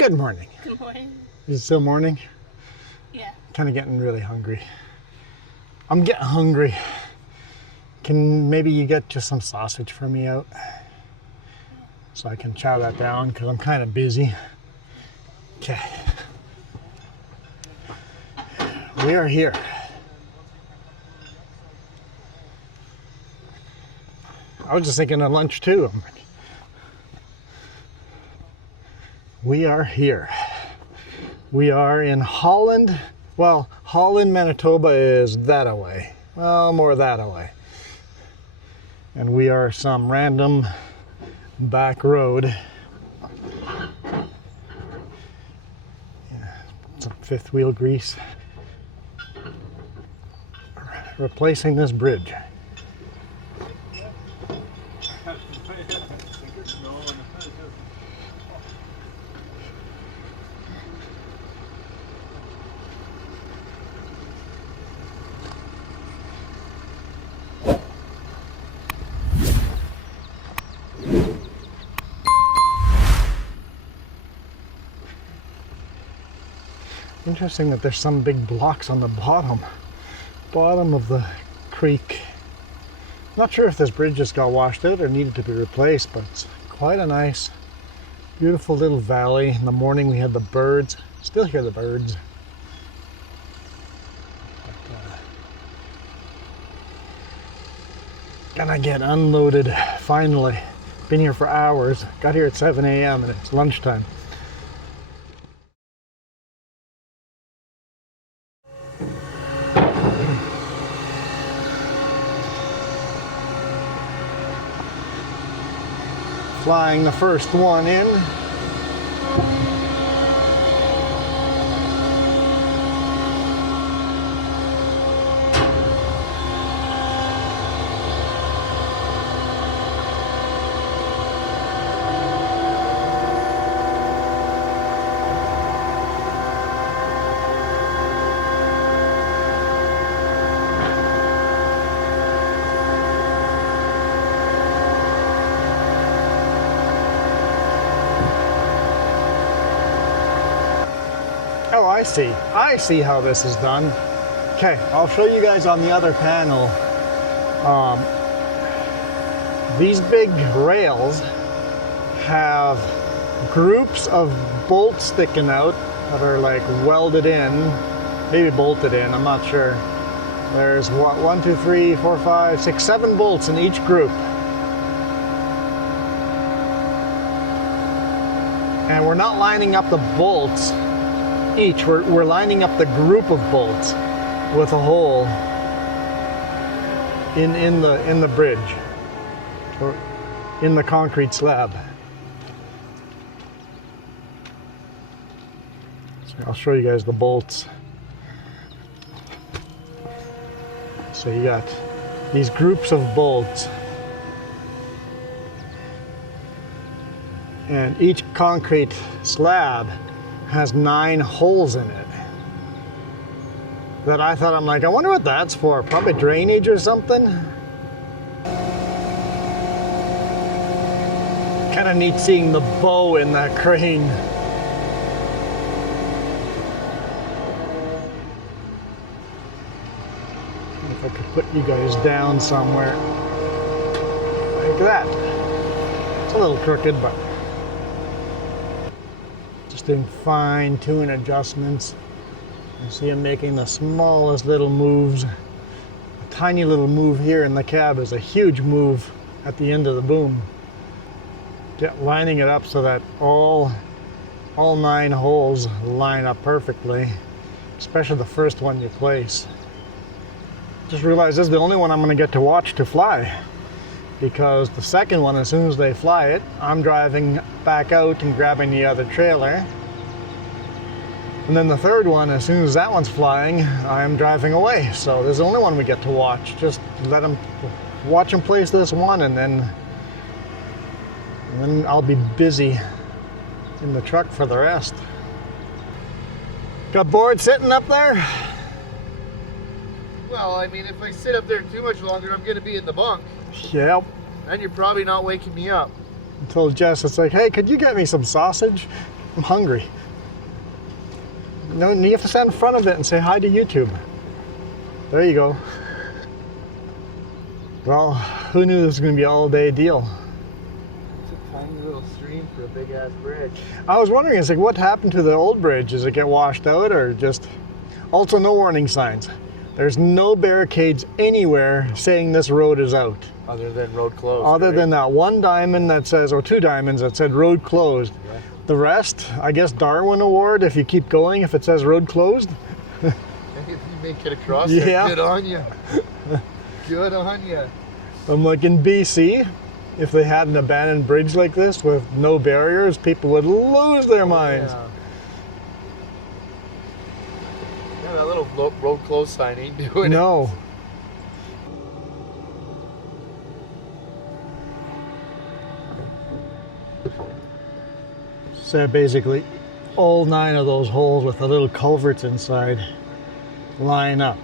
Good morning. Good morning. Is it still morning? Yeah. Kind of getting really hungry. I'm getting hungry. Can maybe you get just some sausage for me out? So I can chow that down because I'm kind of busy. Okay. We are here. I was just thinking of lunch too. We are here. We are in Holland. Well, Holland, Manitoba is that away. Well, more that away. And we are some random back road. Yeah, some fifth wheel grease. Replacing this bridge. Interesting that there's some big blocks on the bottom of the creek. Not sure if this bridge just got washed out or needed to be replaced, but it's quite a nice, beautiful little valley. In the morning we had the birds. Still hear the birds. Gonna get unloaded finally. Been here for hours. Got here at 7 a.m. and it's lunchtime. Flying the first one in. Oh, I see how this is done. Okay, I'll show you guys on the other panel. These big rails have groups of bolts sticking out that are like welded in, maybe bolted in, I'm not sure. There's what, 1, 2, 3, 4, 5, 6, 7 bolts in each group. And we're not lining up the bolts each, we're lining up the group of bolts with a hole in the bridge or in the concrete slab. So I'll show you guys the bolts. So you got these groups of bolts, and each concrete slab has 9 holes in it. That I'm like, I wonder what that's for. Probably drainage or something. Kind of neat seeing the bow in that crane. If I could put you guys down somewhere like that. It's a little crooked, but doing fine-tune adjustments. You see I'm making the smallest little moves. A tiny little move here in the cab is a huge move at the end of the boom. Lining it up so that all 9 holes line up perfectly, especially the first one you place. Just realized this is the only one I'm going to get to watch to fly, because the second one, as soon as they fly it, I'm driving back out and grabbing the other trailer. And then the third one, as soon as that one's flying, I'm driving away. So there's the only one we get to watch. Just watch them place this one, and then I'll be busy in the truck for the rest. Got bored sitting up there? Well, I mean, if I sit up there too much longer, I'm going to be in the bunk. Yep. And you're probably not waking me up. I told Jess, it's like, hey, could you get me some sausage? I'm hungry. No, you have to stand in front of it and say hi to YouTube. There you go. Well, who knew this was going to be an all-day deal? It's a tiny little stream for a big-ass bridge. I was wondering, it's like, what happened to the old bridge? Does it get washed out or just... Also, no warning signs. There's no barricades anywhere saying this road is out. Other than road closed. Other right? than that one diamond that says, or two diamonds that said road closed. Yeah. The rest, I guess Darwin Award if you keep going if it says road closed. If you make it across Yeah. there, good on you. Good on you. I'm like, in BC, if they had an abandoned bridge like this with no barriers, people would lose their minds. Yeah, that little road closed sign ain't doing it. No. So basically, all 9 of those holes with the little culverts inside line up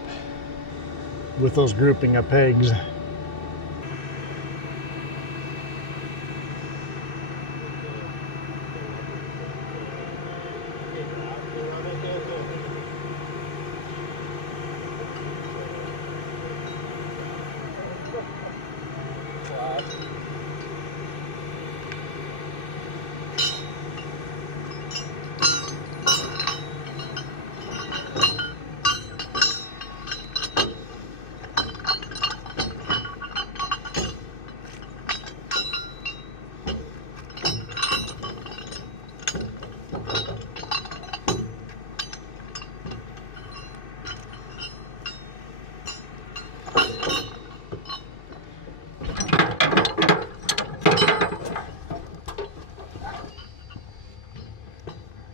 with those grouping of pegs.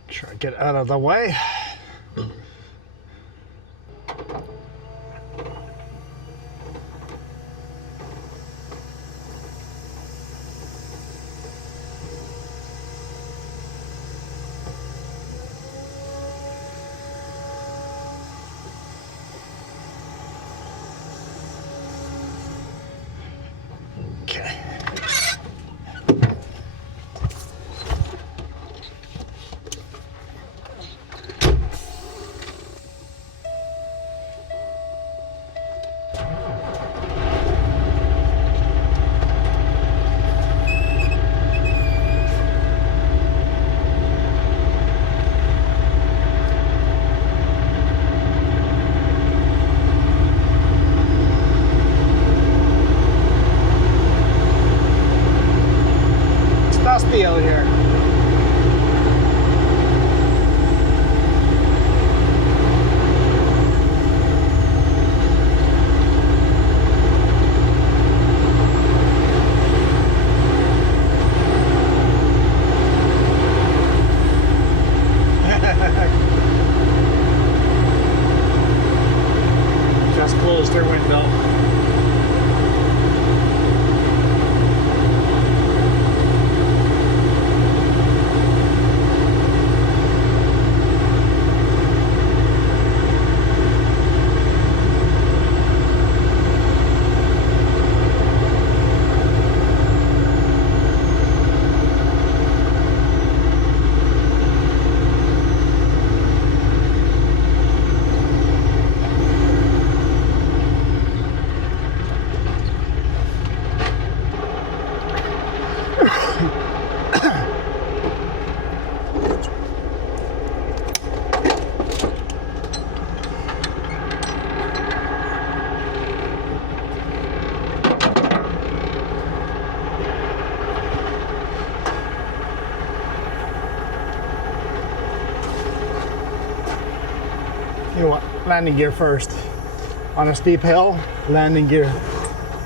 Try to get out of the way. Okay. Dusty out here. Just closed her window. You know what? Landing gear first. On a steep hill, landing gear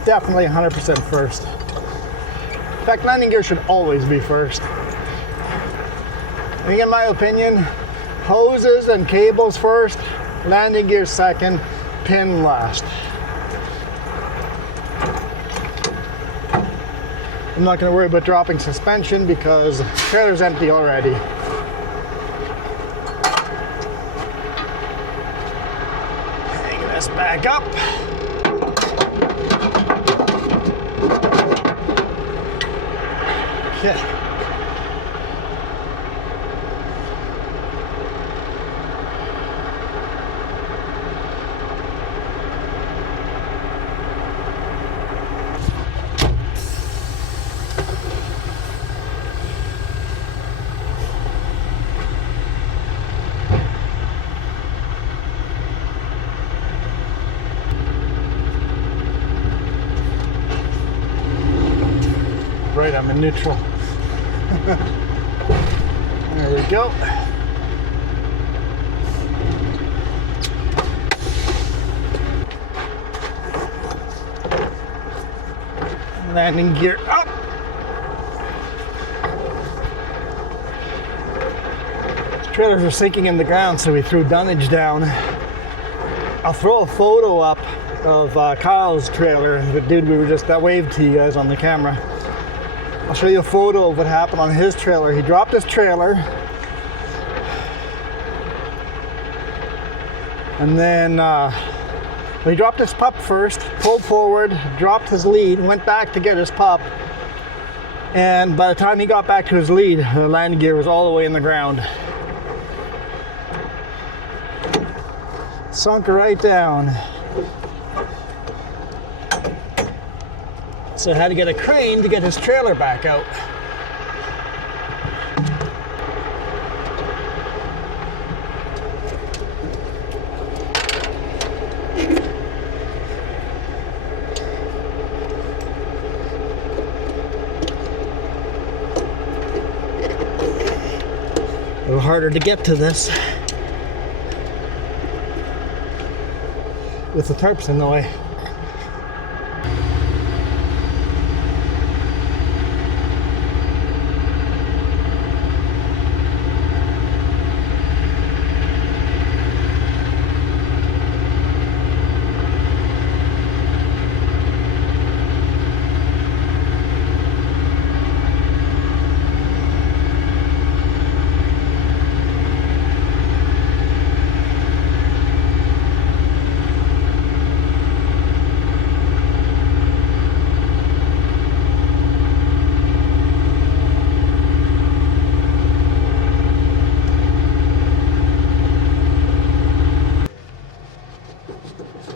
definitely 100% first. In fact, landing gear should always be first. I think in my opinion, hoses and cables first, landing gear second, pin last. I'm not going to worry about dropping suspension because the trailer's empty already. Hang this back up. Okay. neutral. There we go. Landing gear up. Trailers are sinking in the ground, so we threw dunnage down. I'll throw a photo up of Kyle's trailer, the dude that waved to you guys on the camera. I'll show you a photo of what happened on his trailer. He dropped his trailer, and then he dropped his pup first, pulled forward, dropped his lead, went back to get his pup, and by the time he got back to his lead, the landing gear was all the way in the ground. Sunk right down. So I had to get a crane to get his trailer back out. A little harder to get to this with the tarps in the way.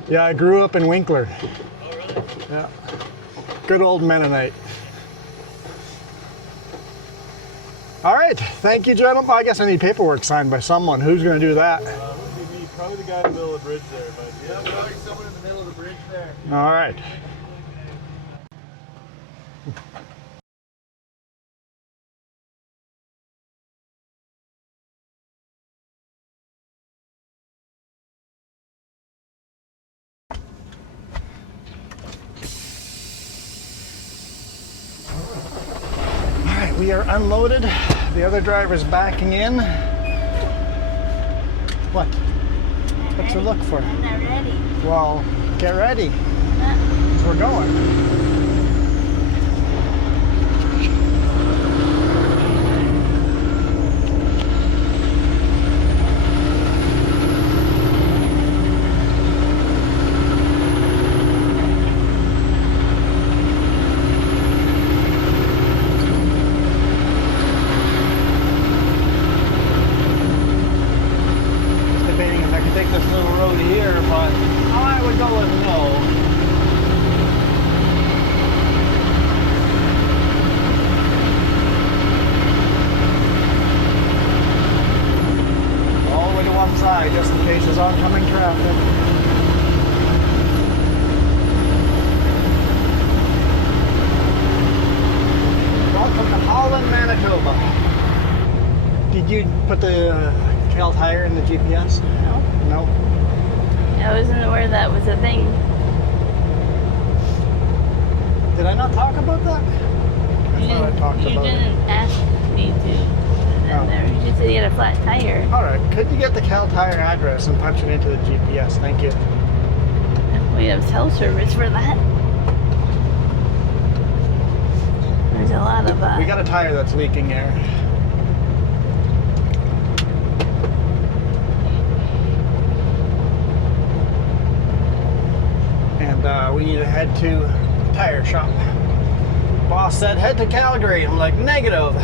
Yeah, I grew up in Winkler. Oh, really? Yeah. Good old Mennonite. All right, thank you, gentlemen. I guess I need paperwork signed by someone. Who's going to do that? Would be me, probably the guy in the middle of the bridge there. But Yeah, probably someone in the middle of the bridge there. All right. We are unloaded. The other driver's backing in. What? What's to look for? I'm not ready. Well, get ready. 'Cause we're going. Just in case there's oncoming traffic. Welcome to Holland, Manitoba. Did you put the Cal tire in the GPS? No. No. I wasn't aware that was a thing. Did I not talk about that? I thought I talked You about it. didn't ask me to. Oh. You just said you had a flat tire. All right. Could you get the Cal tire address and punch it into the GPS? Thank you. We have cell service for that. There's a lot of We got a tire that's leaking air. And we need to head to the tire shop. Boss said head to Calgary. I'm like, negative.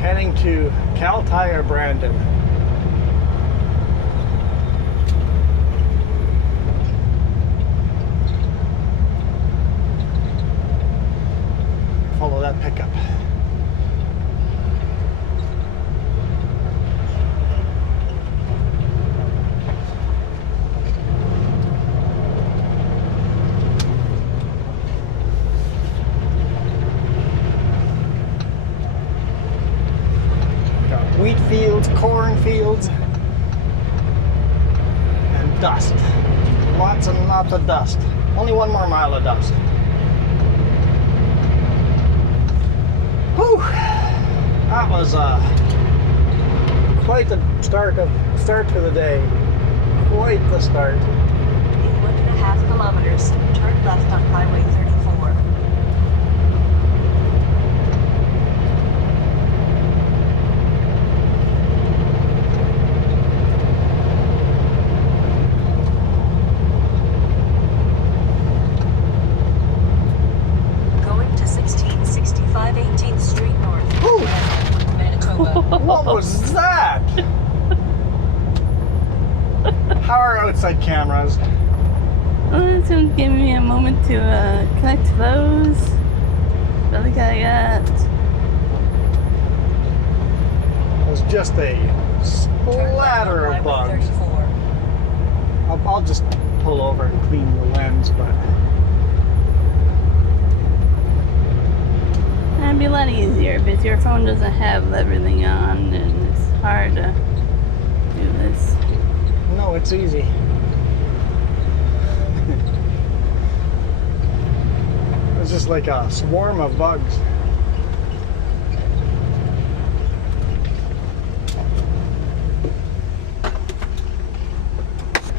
Heading to Cal Tire Brandon. Follow that pickup. wheat fields, corn fields, and dust. Lots and lots of dust. Only 1 more mile of dust. Whew! That was quite the start to the day. Quite the start. In 1.5 kilometers, turn left on Highway 34. Going to 1665 18th Street North, Whew! Manitoba. What was that? How are outside cameras? Well, it's gonna give me a moment to connect to those. What other guy got? It was just a Turn left splatter on of Highway bugs. 34. I'll just pull over and clean the lens, but That'd be a lot easier, but your phone doesn't have everything on, and it's hard to do this. no, it's easy. It's just like a swarm of bugs.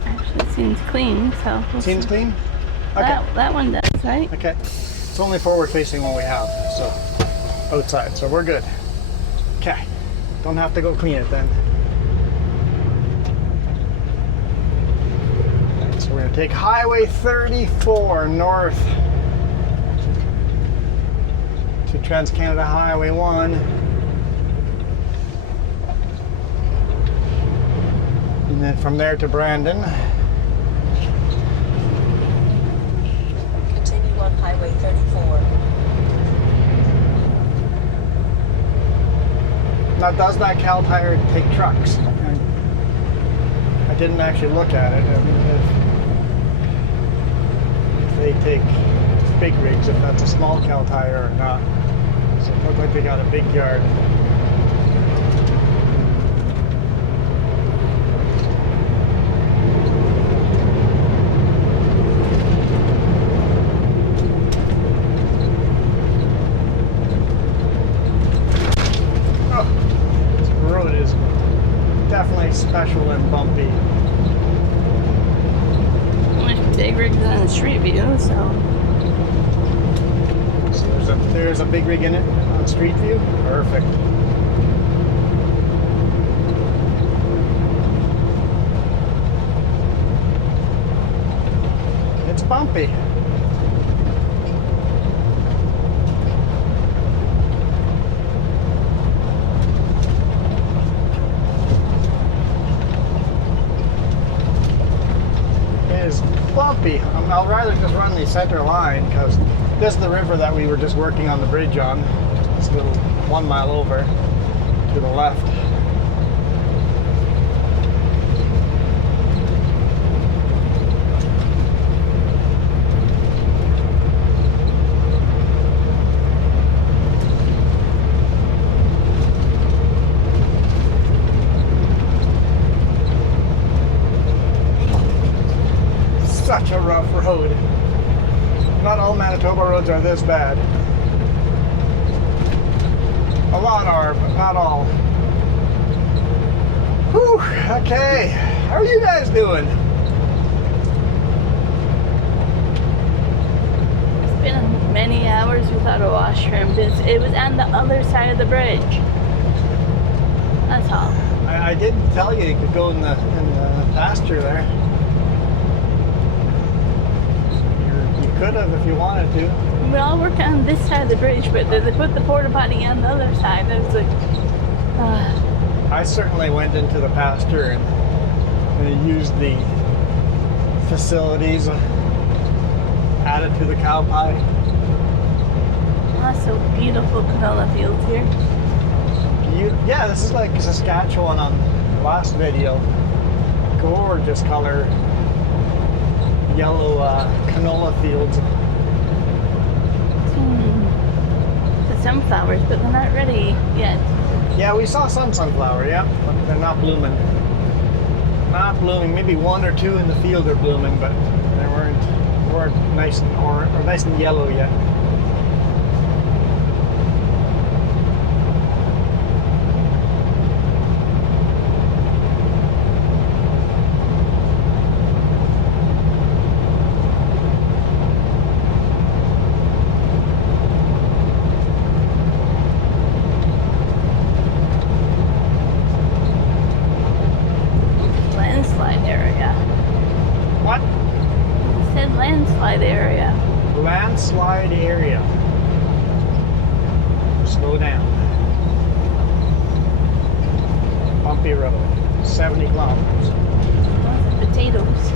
Actually, it seems clean, so we'll Seems see. clean? Okay. That one does, right? Okay. It's only forward facing one we have, so outside, so we're good. Okay. Don't have to go clean it then. So we're gonna take Highway 34 north to Trans-Canada Highway 1. And then from there to Brandon. Continue on Highway 34. Now, does that Cal Tire take trucks? I didn't actually look at it. I mean, if they take big rigs, if that's a small Cal Tire or not. So it looked like they got a big yard. This road is definitely special and bumpy. There's big rigs on the street view, so So there's a big rig in it on Street View. Perfect. It's bumpy. It is bumpy. I'll rather just run the center line because this is the river that we were just working on the bridge on. This little 1 mile over to the left. Such a rough road. Not all Manitoba roads are this bad. A lot are, but not all. Whew, okay. How are you guys doing? it's been many hours without a washroom because it was on the other side of the bridge. That's all. I did tell you you could go in the pasture there. You could have if you wanted to. We all worked on this side of the bridge, but they put the porta potty on the other side. It was like, I certainly went into the pasture and used the facilities added to the cow pie. so beautiful canola fields here. Yeah, this is like Saskatchewan on the last video. Gorgeous color, yellow canola fields. The sunflowers, but they're not ready yet. Yeah, we saw some sunflower, yeah, but they're not blooming. Not blooming. Maybe one or two in the field are blooming, but they weren't nice and or nice and yellow yet. What? It said landslide area. Landslide area. Slow down. Bumpy road. 70 kilometers. Lots of potatoes.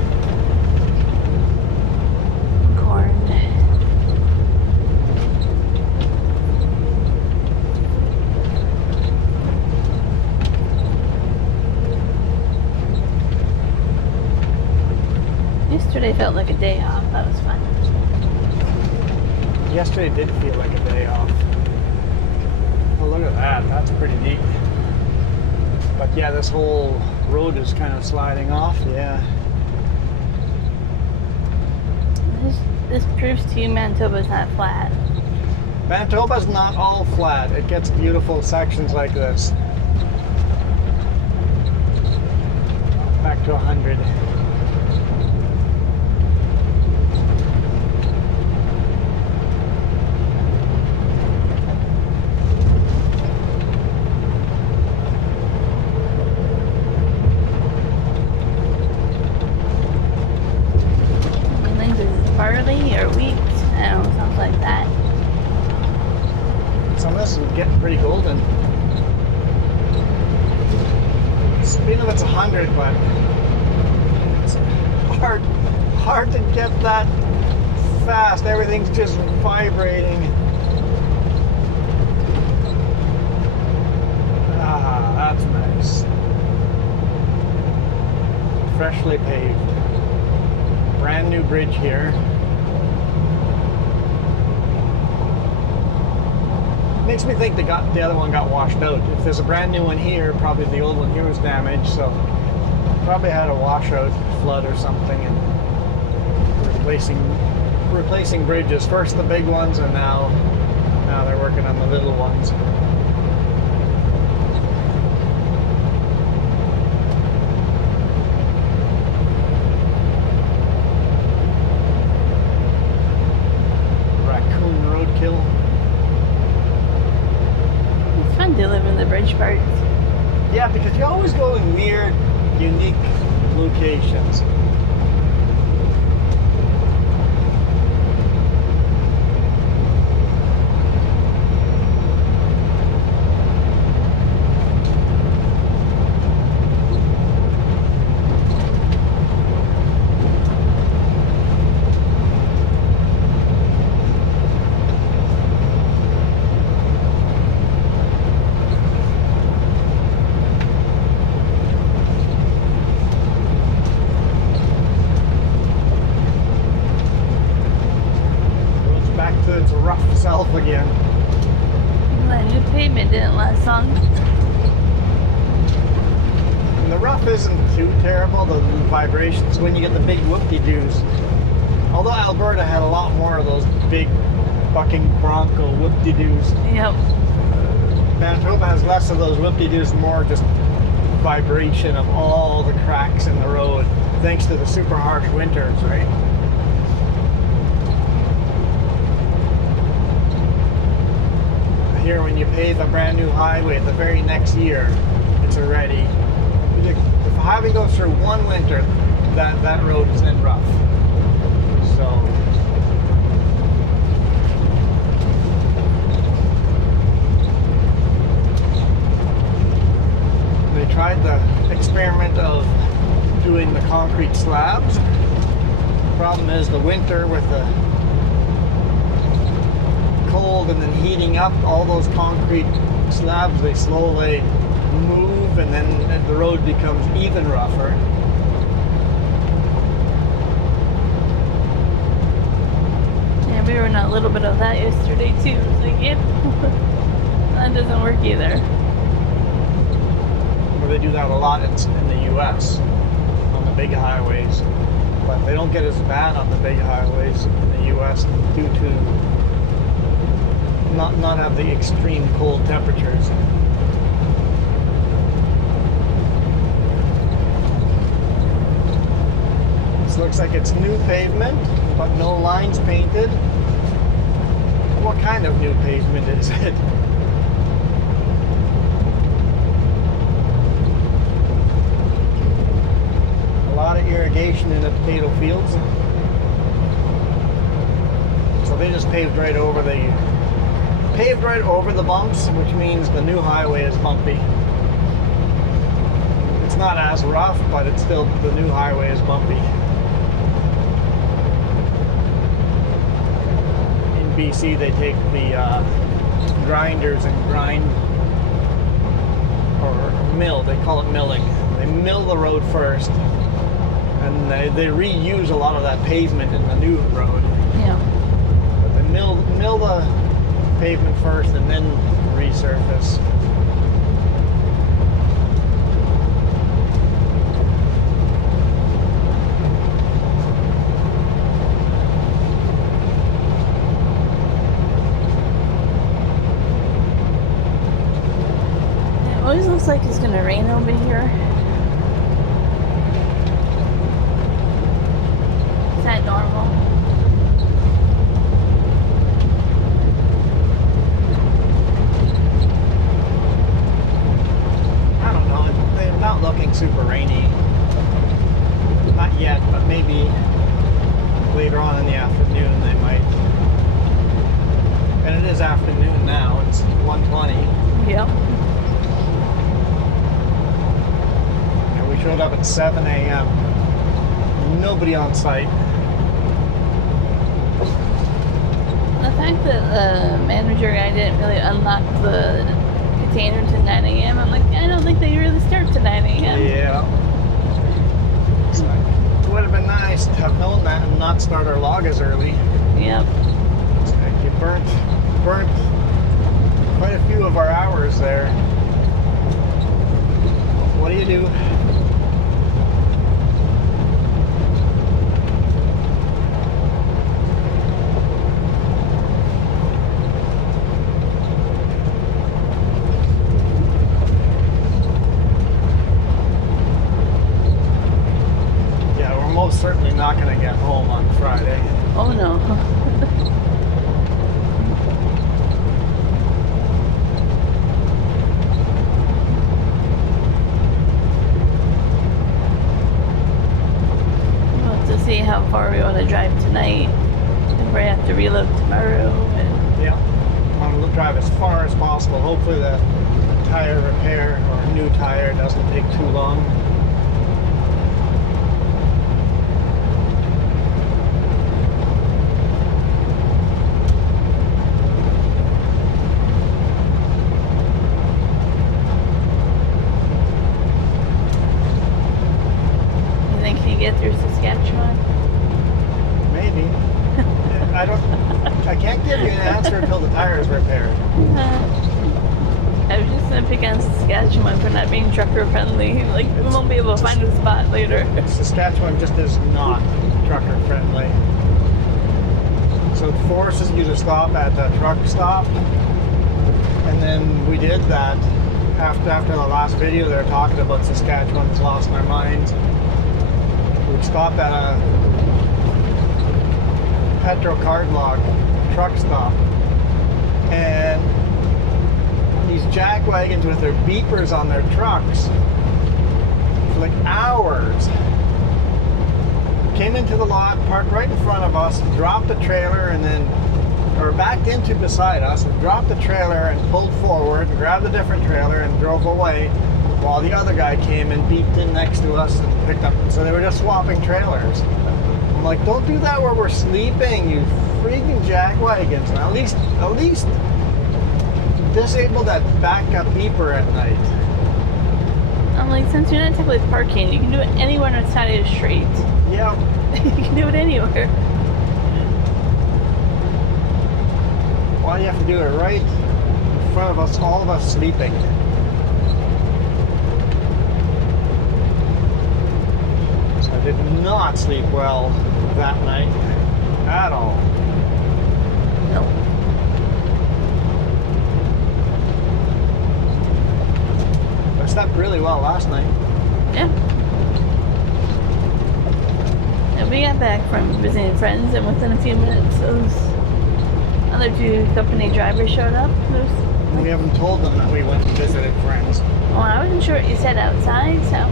Corn. Yesterday felt like a day off. That was fun. Yesterday did feel like a day off. Oh, look at that. That's pretty neat. But yeah, this whole road is kind of sliding off. Yeah. This proves to you Manitoba's not flat. Manitoba's not all flat. It gets beautiful sections like this. Back to 100. Barley or wheat, I don't know, something like that. Some of this is getting pretty golden. Speaking of it's 100, but it's hard to get that fast. Everything's just vibrating. Ah, that's nice. Freshly paved. Brand new bridge here. Makes me think the other one got washed out. If there's a brand new one here, probably the old one here was damaged, so probably had a washout, flood or something, and replacing bridges. First the big ones, and now they're working on the little ones. Delivering the bridge parts. Yeah, because you always go in weird, unique locations. Its rough self again. That new pavement didn't last long. And the rough isn't too terrible, the vibrations when you get the big whoop-de-doos. Although Alberta had a lot more of those big bucking bronco whoop-de-doos. Yep. Manitoba has less of those whoop-de-doos, more just vibration of all the cracks in the road, thanks to the super harsh winters, right? Here, when you pave a brand new highway the very next year, it's already, if the highway goes through one winter, that road is then rough. So they tried the experiment of doing the concrete slabs. The problem is the winter with the cold and then heating up, all those concrete slabs, they slowly move and then the road becomes even rougher. Yeah, we were in a little bit of that yesterday too. It's like, yep, that doesn't work either. They do that a lot in the US on the big highways. But they don't get as bad on the big highways in the US due to not have the extreme cold temperatures. This looks like it's new pavement, but no lines painted. What kind of new pavement is it? A lot of irrigation in the potato fields. So they just paved right over the bumps, which means the new highway is bumpy. It's not as rough, but it's still, the new highway is bumpy. In BC, they take the grinders and grind, or mill, they call it milling. They mill the road first, and they reuse a lot of that pavement in the new road. Yeah. But they mill the pavement first and then resurface. It always looks like it's gonna rain over here. Is that normal? I don't know. They're not looking super rainy. Not yet, but maybe later on in the afternoon they might. And it is afternoon now. It's 1:20. Yep. And we showed up at 7 a.m. Nobody on site. The fact that the manager guy didn't really unlock the container to 9 a.m. I'm like, I don't think they really start to 9 a.m. Yeah. So it would have been nice to have known that and not start our log as early. Yep. It's like you burnt quite a few of our hours there. What do you do? Yeah, we're most certainly not going to get home on Friday. Oh no. We'll have to see how far we want to drive tonight. If we have to reload tomorrow. And Yeah, I want to drive as far as possible. Hopefully the tire repair or new tire doesn't take too long. you think you get through Saskatchewan? Maybe. I can't give you an answer until the tire is repaired. I was just gonna pick on Saskatchewan for not being trucker friendly. Like, we won't be able to find a spot later. Saskatchewan just is not trucker friendly. So it forces you to stop at the truck stop. And then we did that after the last video. They were talking about Saskatchewan's lost their minds. We stopped at a Petro card log truck stop. And these jack wagons with their beepers on their trucks for like hours came into the lot, parked right in front of us, dropped the trailer, and then backed into beside us and dropped the trailer and pulled forward and grabbed a different trailer and drove away while the other guy came and beeped in next to us and picked up. So they were just swapping trailers. I'm like, don't do that where we're sleeping, you freaking jack wagons. And at least disable that backup beeper at night. I'm like, since you're not technically parking, you can do it anywhere on the side of the street. Yeah. You can do it anywhere. Why do you have to do it right in front of us, all of us sleeping? did not sleep well that night at all. No. I slept really well last night. Yeah. And we got back from visiting friends, and within a few minutes, those other two company drivers showed up. We haven't told them that we went and visited friends. Well, I wasn't sure what you said outside, so.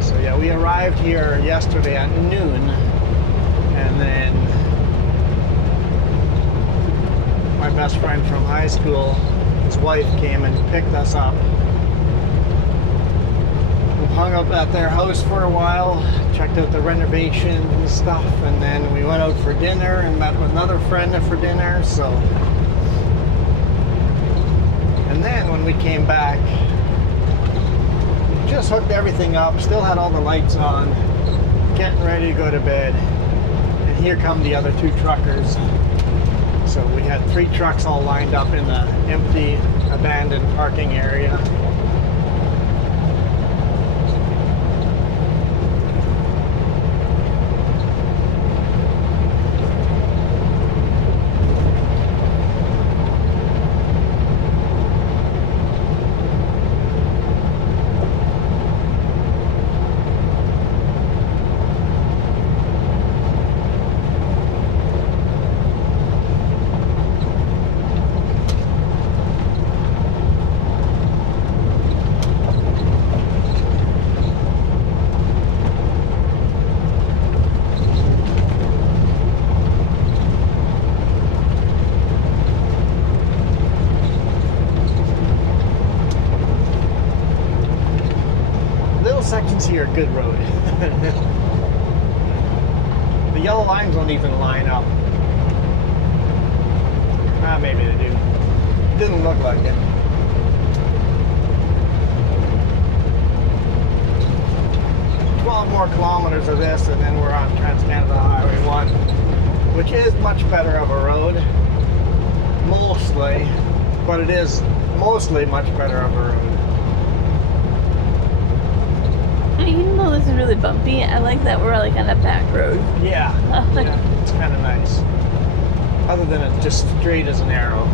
So yeah, we arrived here yesterday at noon, and then my best friend from high school, his wife came and picked us up. We hung up at their house for a while, checked out the renovations and stuff, and then we went out for dinner and met with another friend for dinner, so. And then when we came back, we just hooked everything up, still had all the lights on, getting ready to go to bed, and here come the other two truckers. So we had 3 trucks all lined up in the empty, abandoned parking area. Sections here are good road. The yellow lines don't even line up. Ah, maybe they do. Didn't look like it. More kilometers of this, and then we're on Trans-Canada Highway 1, which is much better of a road, mostly, but it is mostly much better of a road. Even though this is really bumpy, I like that we're like on a back road. Yeah, yeah, it's kind of nice. Other than it's just straight as an arrow.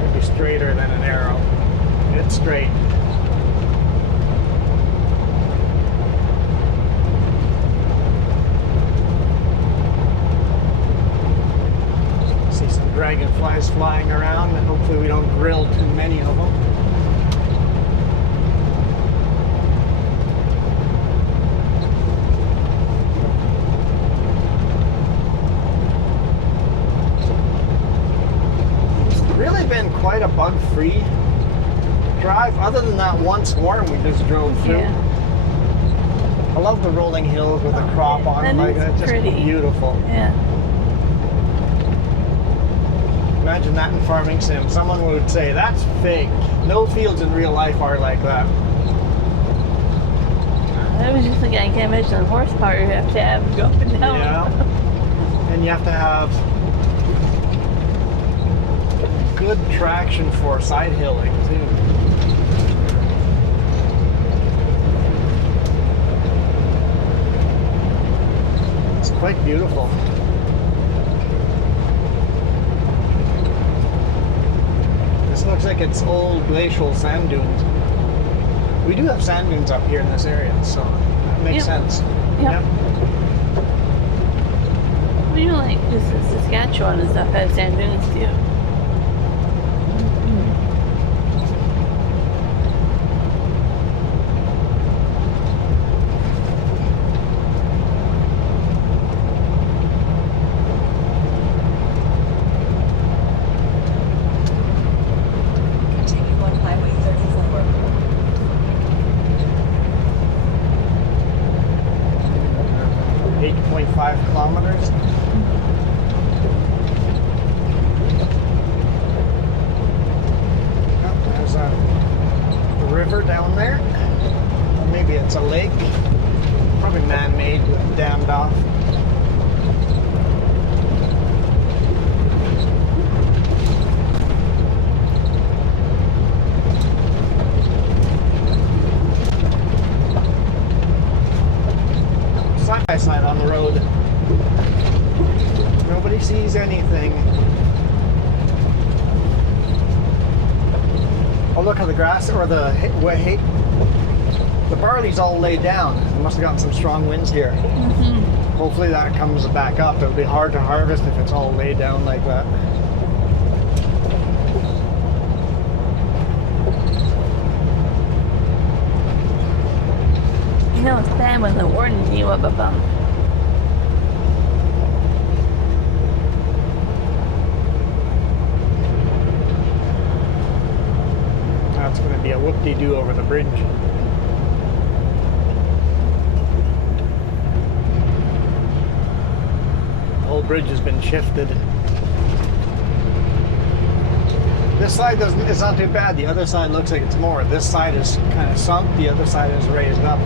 Maybe straighter than an arrow. It's straight. See some dragonflies flying around, and hopefully we don't grill too many of them. Been quite a bug-free drive, other than that one swarm we just drove through. Yeah. I love the rolling hills with the crop on them. Like that's just pretty. Beautiful. Yeah. Imagine that in farming sim. Someone would say that's fake. No fields in real life are like that. I was just thinking, I can't imagine the horsepower you have to have go up and down. Yeah. And you have to have good traction for side hilling too. It's quite beautiful. This looks like it's old glacial sand dunes. We do have sand dunes up here in this area, so that makes sense. Yep. Well, you know, like this is Saskatchewan and stuff has sand dunes too. Continue on Highway 34. 8.5 kilometers. Oh, there's a river down there. Or maybe it's a lake. Probably man-made, dammed off. look at the grass or the barley's all laid down. It must have gotten some strong winds here. Hopefully that comes back up. It'll be hard to harvest if it's all laid down like that. You know, it's bad when the warden you up a bump. That's going to be a whoop-de-doo over the bridge. The whole bridge has been shifted. This side it's not too bad. The other side looks like it's more. This side is kind of sunk. The other side is raised up.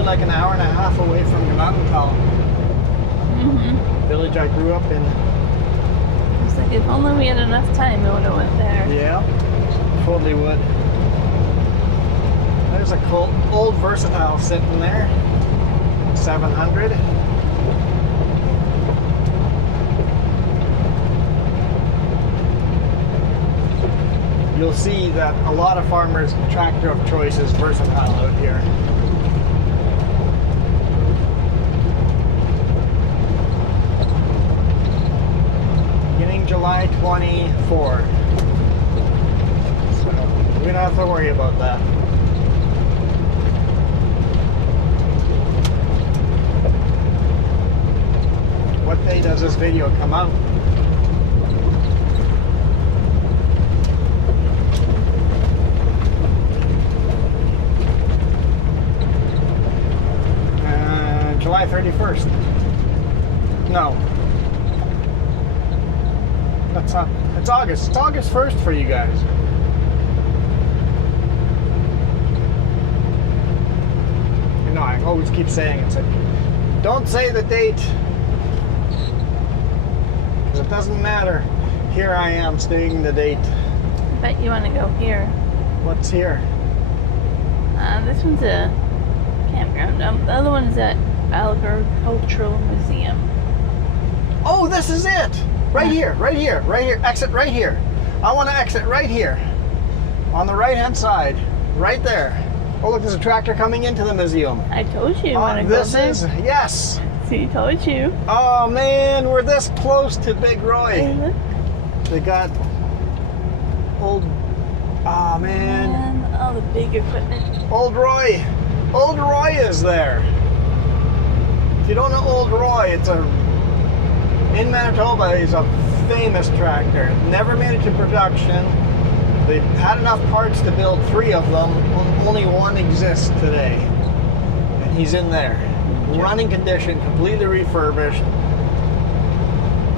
Like an hour and a half away from Manitoba. Village I grew up in. It's like if only we had enough time, we would have went there. Yeah, totally would. There's a cool old Versatile sitting there. 700. You'll see that a lot of farmers' tractor of choice is Versatile out here. July 24. So we don't have to worry about that. What day does this video come out? July 31st. No. That's not, it's August. It's August 1st for you guys. You know, I always keep saying it's like, don't say the date. Because it doesn't matter. Here I am stating the date. I bet you want to go here. What's here? This one's a campground. The other one's at Agricultural Museum. Oh, this is it! Right here, right here, right here. Exit right here. I want to exit right here. On the right-hand side. Right there. Oh, look, there's a tractor coming into the museum. I told you want to go there. This is, yes. See, told you. Oh, man, we're this close to Big Roy. Hey, look. They got old, oh, man. All the big equipment. Old Roy. Old Roy is there. If you don't know Old Roy, it's in Manitoba, is a famous tractor. Never made it to production. They've had enough parts to build 3 of them. Only one exists today. And he's in there. Running condition, completely refurbished.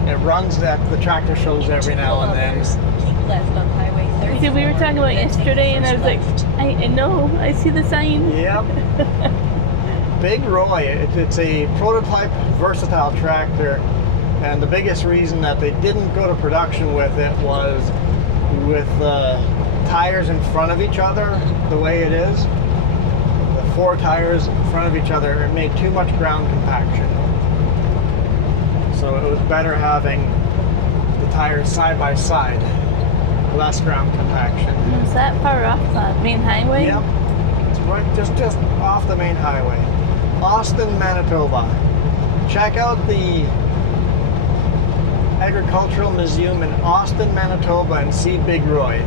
It runs at the tractor shows every now and then. Keep left on Highway 30. See, we were talking about yesterday, and I was like, I know, I see the sign. Yep. Big Roy. It's a prototype Versatile tractor. And the biggest reason that they didn't go to production with it was with the tires in front of each other, the way it is. The 4 tires in front of each other, it made too much ground compaction. So it was better having the tires side by side, less ground compaction. Is that far off the main highway? Yep. It's right just off the main highway. Austin, Manitoba. Check out the Agricultural Museum in Austin, Manitoba and see Big Roy.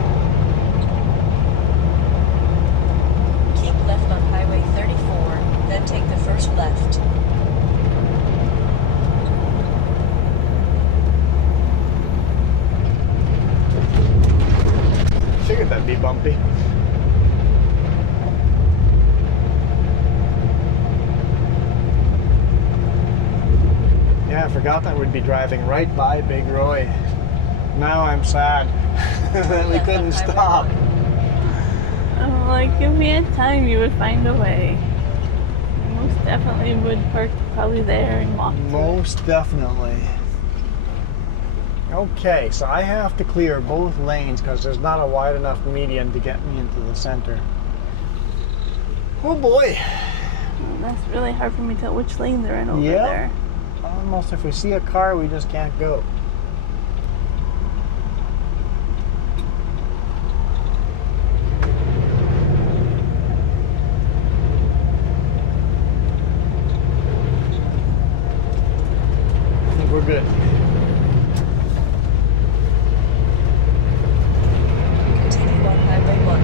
Keep left on Highway 34, then take the first left. Figured that'd be bumpy. Yeah, I forgot that we'd be driving right by Big Roy. Now I'm sad that we couldn't stop. I'm like, if we had time, you would find a way. Most definitely would park probably there and walk. Most definitely. Okay, so I have to clear both lanes because there's not a wide enough median to get me into the center. Oh boy. That's really hard for me to tell which lane they're in over Yeah. there. Almost if we see a car, we just can't go. I think we're good. Continue on Highway 1.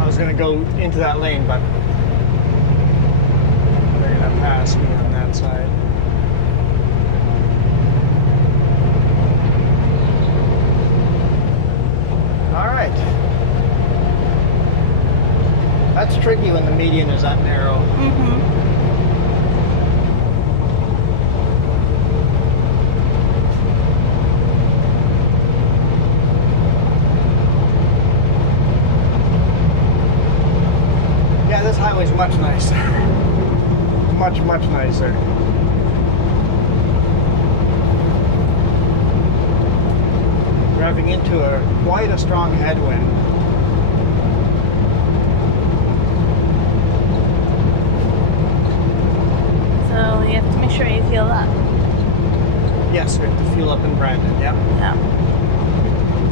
I was going to go into that lane, but they're going to pass me on that side. All right. That's tricky when the median is that narrow. Mm-hmm. Yeah, this highway's much nicer. Much, much nicer. Driving into quite a strong headwind. So you have to make sure you fuel up. Yes, we have to fuel up in Brandon, yep. Yeah.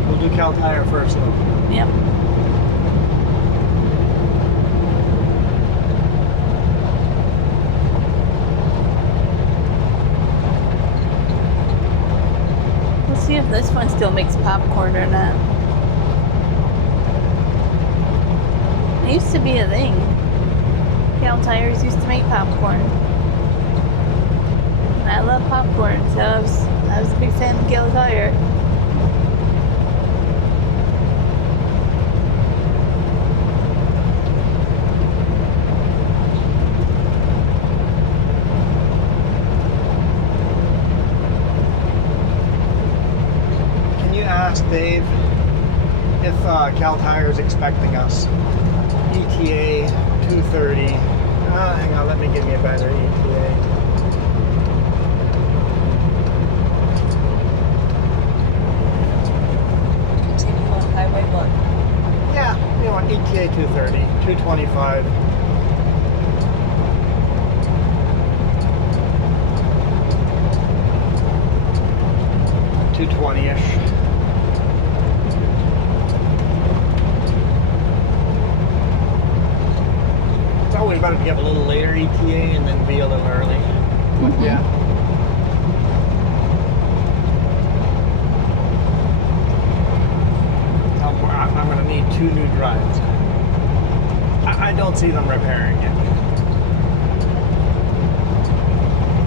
We'll do Cal Tire first though. Yep. We'll see if this one still makes popcorn or not. It used to be a thing. Cal Tires used to make popcorn. And I love popcorn, so I was a big fan of Cal Tire. Can you ask Dave if Cal Tire is expecting us? ETA 230. Hang on, let me give you a better ETA. Continue on Highway 1. Yeah, you know what, ETA 230, 225. $220-ish. It's always better to give a little later ETA and then be a little early. Yeah. I'm going to need 2 new drives. I don't see them repairing it.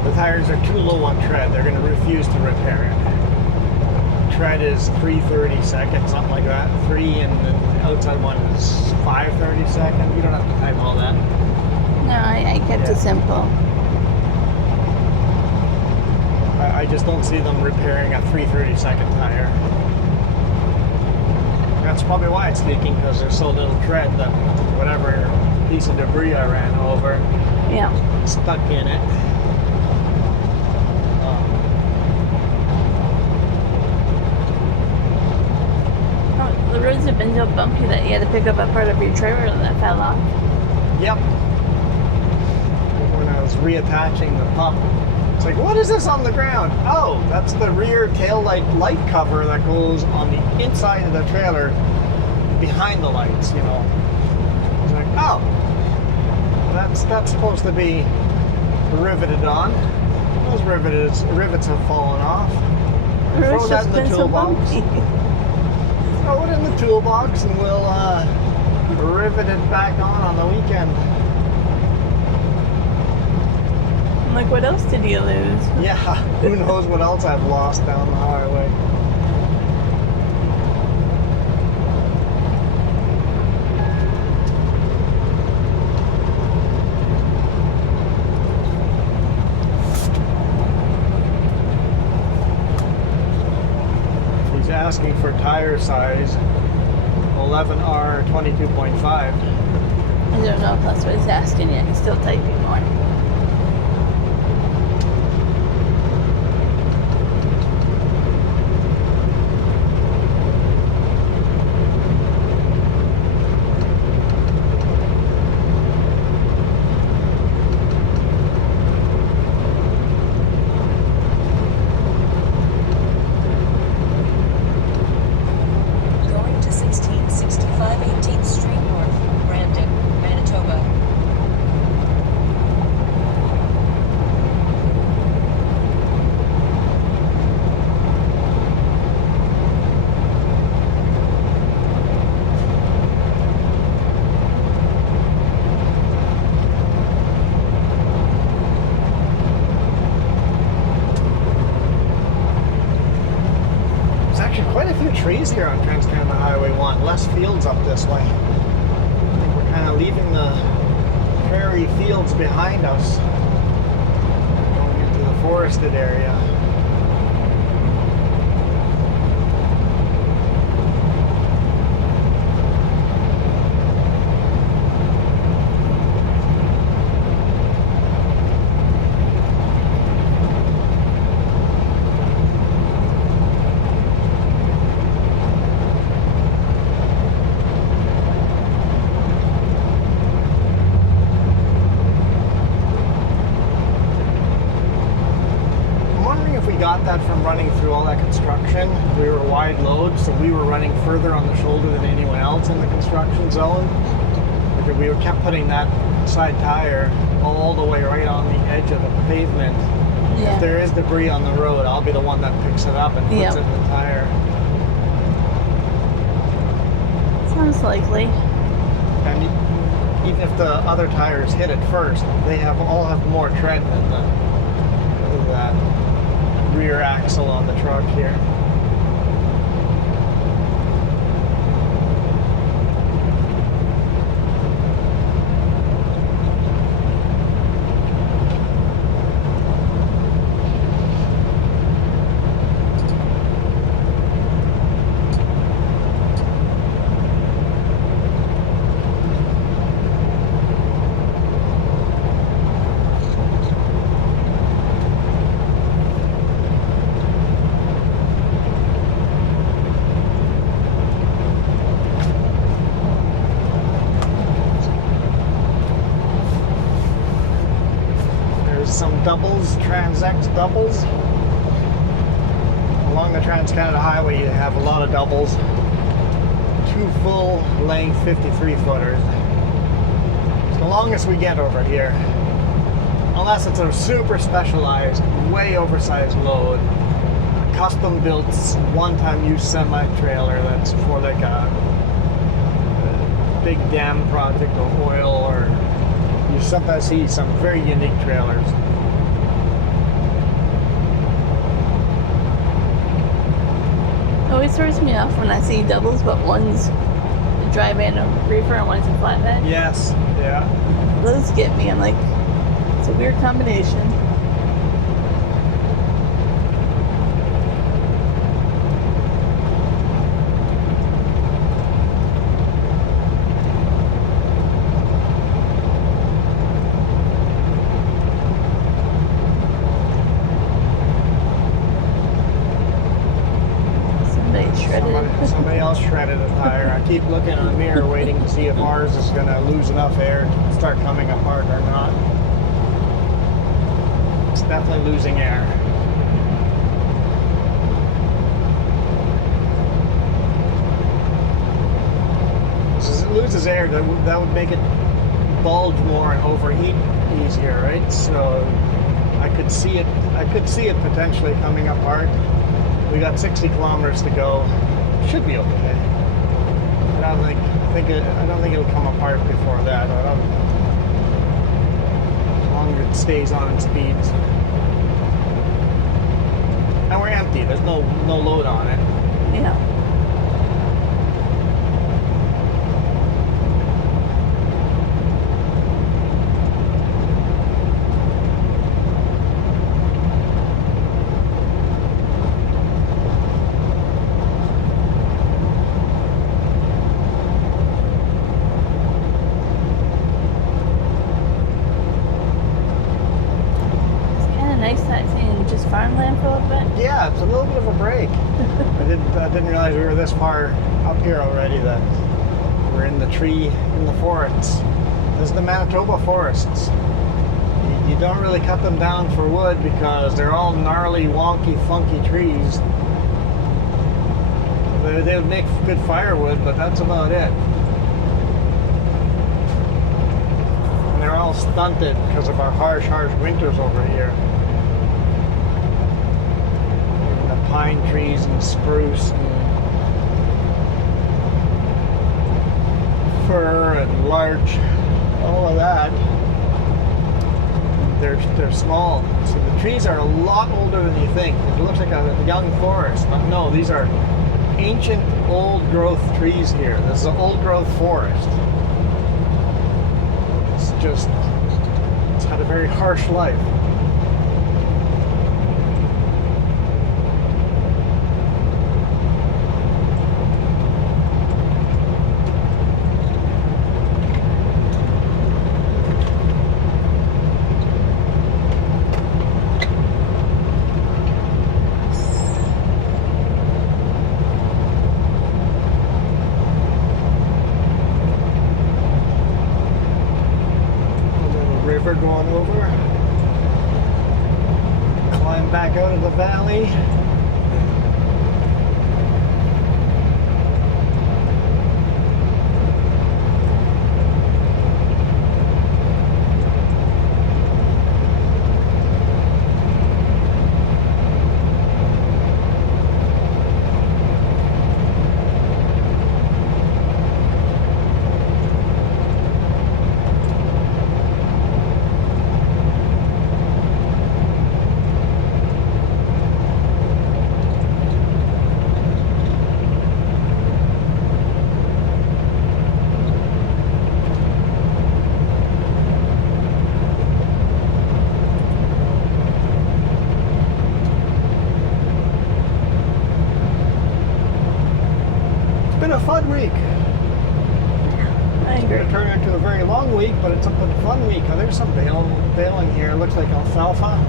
The tires are too low on tread. They're going to refuse to repair it. Tread is 3/32, something like that. 3, and the outside one is 5/32. You don't have to type all that. No, I kept it simple. I just don't see them repairing a 3/32 tire. That's probably why it's leaking, because there's so little tread that whatever piece of debris I ran over Yeah. stuck in it. Oh, the roads have been so bumpy that you had to pick up a part of your trailer that fell off. Yep. When I was reattaching the pump, it's like, what is this on the ground? Oh, that's the rear tail light cover that goes on the inside of the trailer behind the lights, you know. It's like, oh, that's supposed to be riveted on. Those rivets have fallen off. Throw It's that just in the been so toolbox. bumpy. Throw it in the toolbox and we'll rivet it back on the weekend. I'm like, what else did you lose? Yeah, who knows what else I've lost down the highway. He's asking for tire size. Well, 11R 22.5. I don't know if that's what he's asking yet. He's still typing more. Going to 1665 18th Street North, Brandon, Manitoba. There's actually quite a few trees here on Trans-Canada Highway 1. Less fields up this way. I think we're kind of leaving the prairie fields behind us, going into the forested area. Got that from running through all that construction. We were wide load, so we were running further on the shoulder than anyone else in the construction zone. Because we kept putting that side tire all the way right on the edge of the pavement. Yeah. If there is debris on the road, I'll be the one that picks it up and puts Yep. it in the tire. Sounds likely. And even if the other tires hit it first, they all have more tread than that rear axle on the truck here. Some doubles, Trans-X doubles. Along the Trans-Canada Highway, you have a lot of doubles. 2 full-length 53-footers. It's the longest we get over here. Unless it's a super specialized, way oversized load. A custom-built, one-time use semi-trailer that's for like a big dam project or oil, or you sometimes see some very unique trailers. It always throws me off when I see doubles, but one's a dry van and reefer and one's a flatbed. Yes, yeah. Those get me. I'm like, it's a weird combination. Somebody else shredded a tire. I keep looking in the mirror waiting to see if ours is going to lose enough air to start coming apart or not. It's definitely losing air. So as it loses air, that would make it bulge more and overheat easier, right? So I could see it potentially coming apart. We got 60 kilometers to go. Should be okay. I don't think it'll come apart before that. As long as it stays on its speeds. And we're empty. There's no load on it. Yeah. a break. I didn't realize we were this far up here already, that we're in the forests. This is the Manitoba forests. You don't really cut them down for wood because they're all gnarly, wonky, funky trees. They would make good firewood, but that's about it. And they're all stunted because of our harsh winters over here. Even the pine trees and spruce and fir and larch, all of that. They're small. So the trees are a lot older than you think. It looks like a young forest, but no, these are ancient old growth trees here. This is an old growth forest. It's had a very harsh life. River going over. Climb back out of the valley. Been a fun week. I It's agree. going to turn into a very long week, but it's a fun week. Oh, there's some baling here. It looks like alfalfa.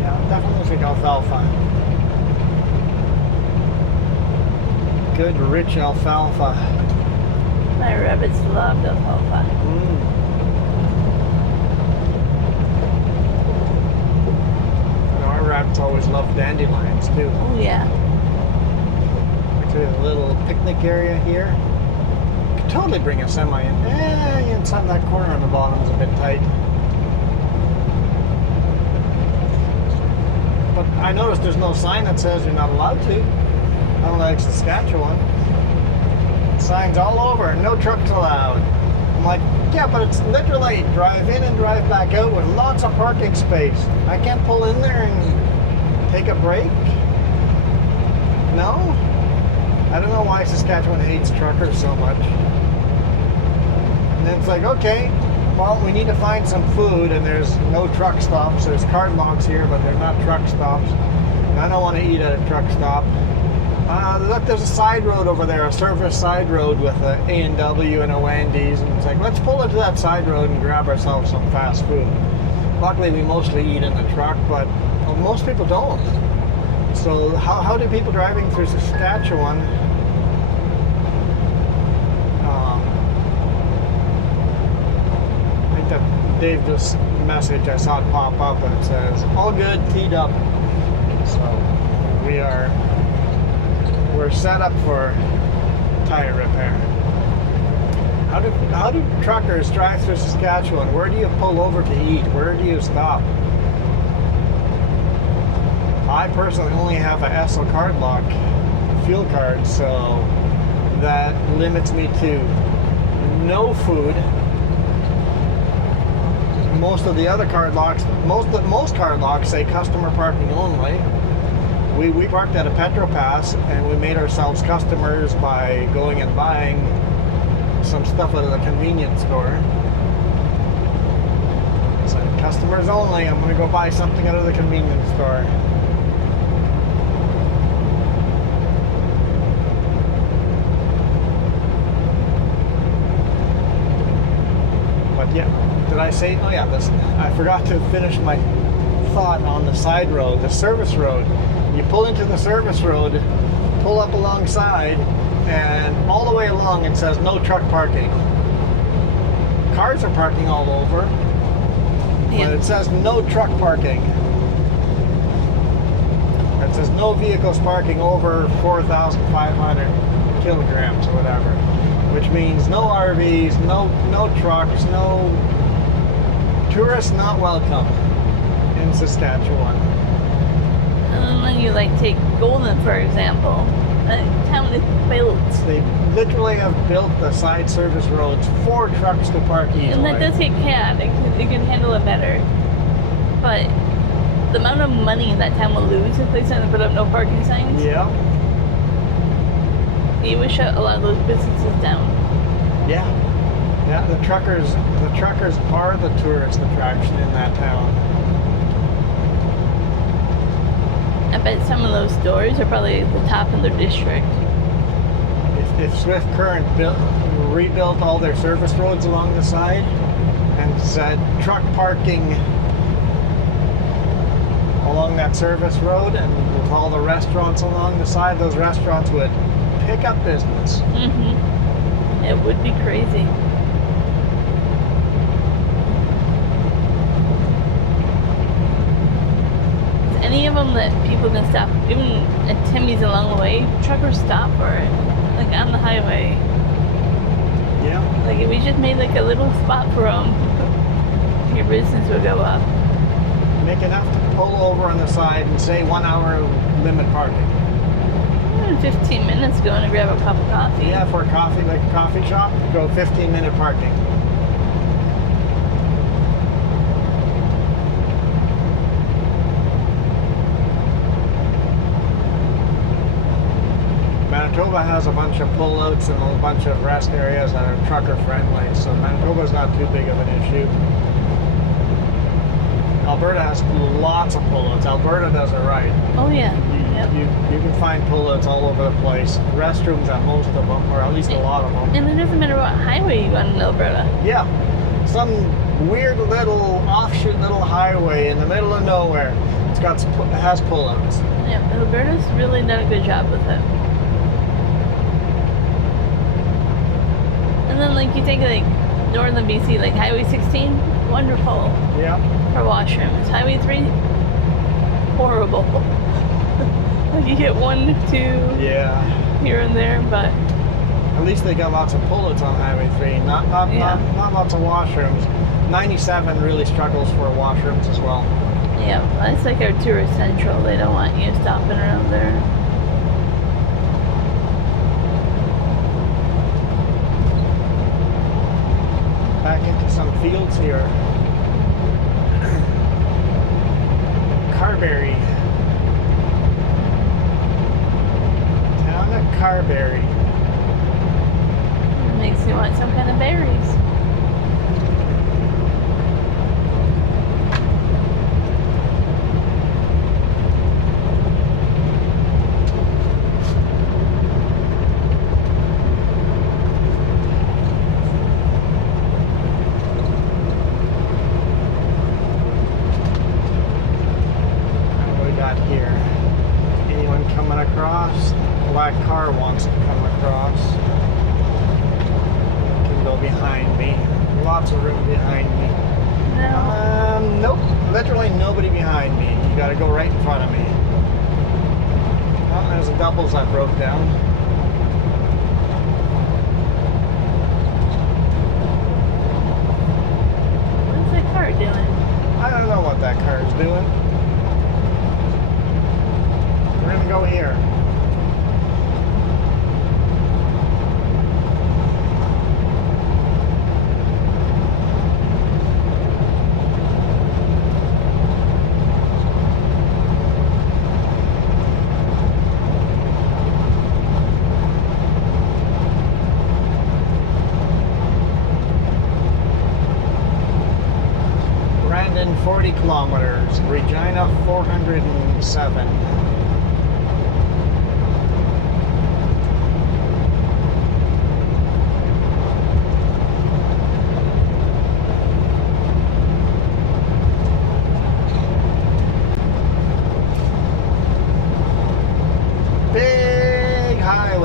Yeah, it definitely looks like alfalfa. Good, rich alfalfa. My rabbits loved alfalfa. And our rabbits always love dandelions too. Oh yeah. Actually, a little picnic area here. Could totally bring a semi in. Inside that corner on the bottom is a bit tight. But I noticed there's no sign that says you're not allowed to. Unlike Saskatchewan. Signs all over, no trucks allowed. I'm like, yeah, but it's literally drive in and drive back out with lots of parking space. I can't pull in there and take a break? No? I don't know why Saskatchewan hates truckers so much. And then it's like, okay, well, we need to find some food, and there's no truck stops. There's card locks here, but they're not truck stops. And I don't want to eat at a truck stop. Look, there's a side road over there, a service side road with a A&W and a Wendy's, and it's like, let's pull into that side road and grab ourselves some fast food. Luckily, we mostly eat in the truck, but most people don't. So how do people driving through Saskatchewan I think that Dave just message, I saw it pop up and it says, all good, teed up. So we're set up for tire repair. How do truckers drive through Saskatchewan? Where do you pull over to eat? Where do you stop? I personally only have a ESSL card lock fuel card, so that limits me to no food. Most of the other card locks, most card locks say customer parking only. We parked at a PetroPass and we made ourselves customers by going and buying some stuff out of the convenience store. So customers only, I'm going to go buy something out of the convenience store. But yeah, did I say, oh yeah, I forgot to finish my thought on the side road, the service road. You pull into the service road, pull up alongside, and all the way along it says no truck parking. Cars are parking all over, but it says no truck parking. It says no vehicles parking over 4,500 kilograms or whatever, which means no RVs, no trucks, no tourists not welcome in Saskatchewan. And then you like take Golden, for example. That town is built. They literally have built the side service roads for trucks to park easily. And that does get chaotic. They can handle it better. But the amount of money that town will lose if they send to put up no parking signs, Yeah. you would shut a lot of those businesses down. Yeah. Yeah, the truckers are the tourist attraction in that town. I bet some of those stores are probably at the top of their district. If Swift Current rebuilt all their service roads along the side and said truck parking along that service road, and with all the restaurants along the side, those restaurants would pick up business. Mm-hmm. It would be crazy. Any of them that people can stop, even at Timmy's along the way, truckers stop for it, like on the highway. Yeah. Like if we just made like a little spot for them, your business would go up. Make enough to pull over on the side and say 1 hour limit parking. 15 minutes going to grab a cup of coffee. Yeah, for a coffee, like a coffee shop, go 15-minute parking. Manitoba has a bunch of pullouts and a bunch of rest areas that are trucker friendly, so Manitoba's not too big of an issue. Alberta has lots of pullouts. Alberta does it right. Oh yeah. Yep. You can find pullouts all over the place. Restrooms at most of them, or at least a lot of them. And it doesn't matter what highway you on in Alberta. Yeah. Some weird little offshoot little highway in the middle of nowhere. It has pullouts. Yeah, Alberta's really done a good job with it. And then like you take like northern BC, like Highway 16, wonderful Yeah. for washrooms. Highway 3, horrible. Like you get 1, 2 Yeah. here and there, but At least they got lots of pullouts on Highway 3. Not lots of washrooms. 97 really struggles for washrooms as well. yeah, that's like our tourist central. They don't want you stopping around there. Back into some fields here. Carberry. Town of Carberry. Makes you want some kind of berries. What do we got here? Anyone coming across? Black car wants to come across. Go behind me. Lots of room behind me. No. Nope. Literally nobody behind me. You gotta go right in front of me. Oh, there's a doubles that broke down. What's that car doing? I don't know what that car is doing. We're gonna go here. Brandon 40 kilometers, Regina 407.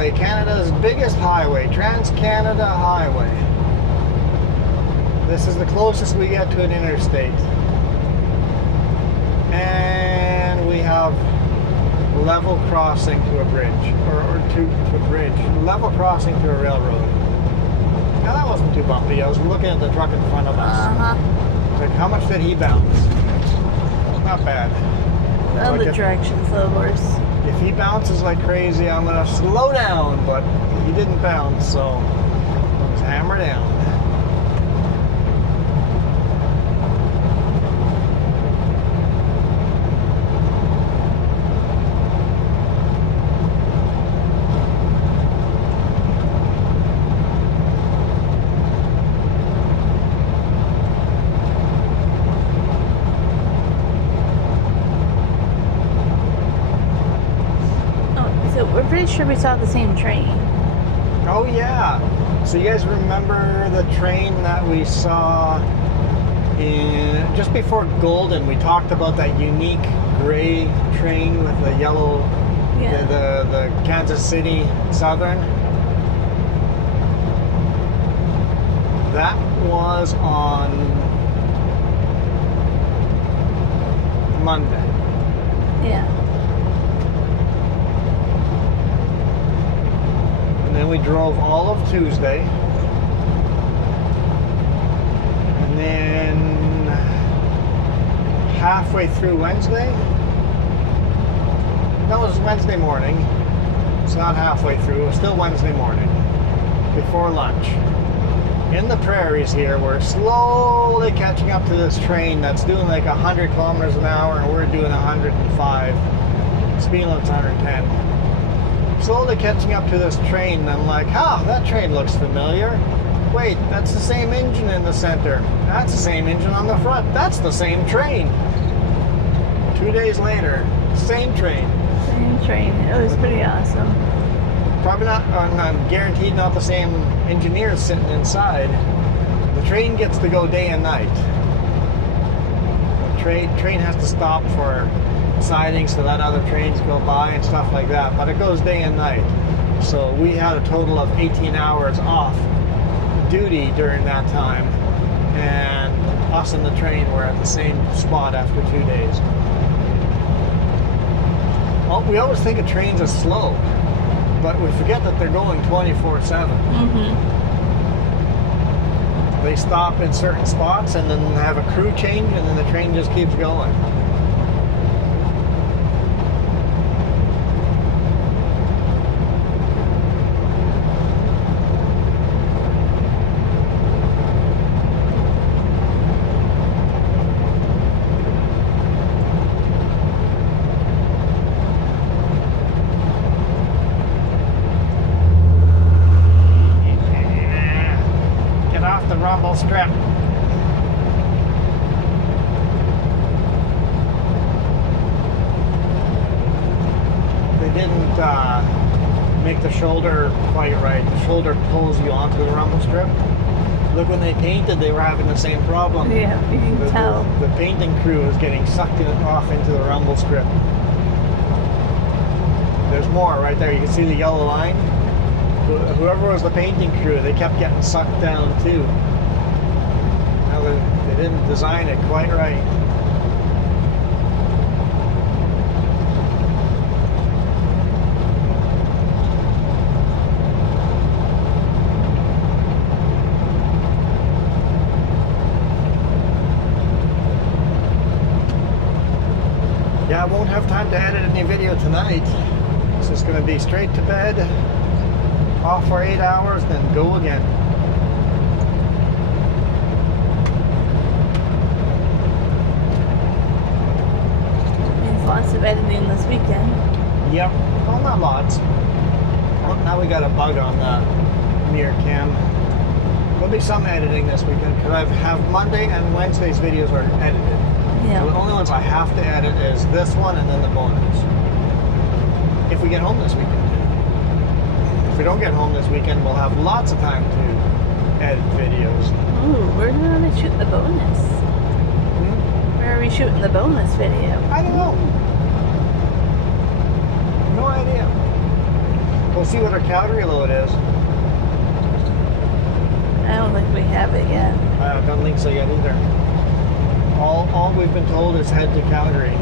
highway, Canada's biggest highway, Trans-Canada Highway. This is the closest we get to an interstate. And we have level crossing to a bridge, or to a bridge, level crossing to a railroad. Now that wasn't too bumpy. I was looking at the truck in front of us. Like, how much did he bounce? Not bad. Other Like directions, though, worse. if he bounces like crazy, I'm gonna slow down, but he didn't bounce, so let's hammer down. We're pretty sure we saw the same train. Oh yeah. So you guys remember the train that we saw in just before Golden? We talked about that unique gray train with the yellow, Yeah. the Kansas City Southern. That was on Monday. Yeah. And then we drove all of Tuesday. And then halfway through Wednesday. That was Wednesday morning. It's not halfway through. It was still Wednesday morning. Before lunch. In the prairies here, we're slowly catching up to this train that's doing like 100 kilometers an hour, and we're doing 105. Speed limit's 110. Slowly catching up to this train, and I'm like, that train looks familiar. Wait, that's the same engine in the center. That's the same engine on the front. That's the same train. 2 days later, same train. Same train. It was pretty awesome. Probably not, I'm guaranteed not the same engineers sitting inside. The train gets to go day and night. The train has to stop for sidings to let other trains go by and stuff like that, but it goes day and night. So we had a total of 18 hours off duty during that time, and us and the train were at the same spot after 2 days. Well, we always think of trains as slow, but we forget that they're going 24/7. They stop in certain spots and then have a crew change, and then the train just keeps going. The rumble strip. They didn't make the shoulder quite right. The shoulder pulls you onto the rumble strip. Look, when they painted, they were having the same problem. Yeah, you can tell. The painting crew is getting sucked off into the rumble strip. There's more right there. You can see the yellow line. Whoever was the painting crew, they kept getting sucked down too. Now they didn't design it quite right. Yeah, I won't have time to edit any video tonight. It's just going to be straight to bed, off for 8 hours, then go again. There's lots of editing this weekend. Yep. Well, not lots. Well, now we got a bug on the mirror cam. There'll be some editing this weekend because I have Monday and Wednesday's videos are edited. Yeah. So the only ones I have to edit is this one and then the bonus. If we get home this weekend. If we don't get home this weekend, we'll have lots of time to edit videos. Ooh, where do we want to shoot the bonus? Where are we shooting the bonus video? I don't know. No idea. We'll see what our Calgary load is. I don't think we have it yet. I don't think so yet either. All we've been told is head to Calgary.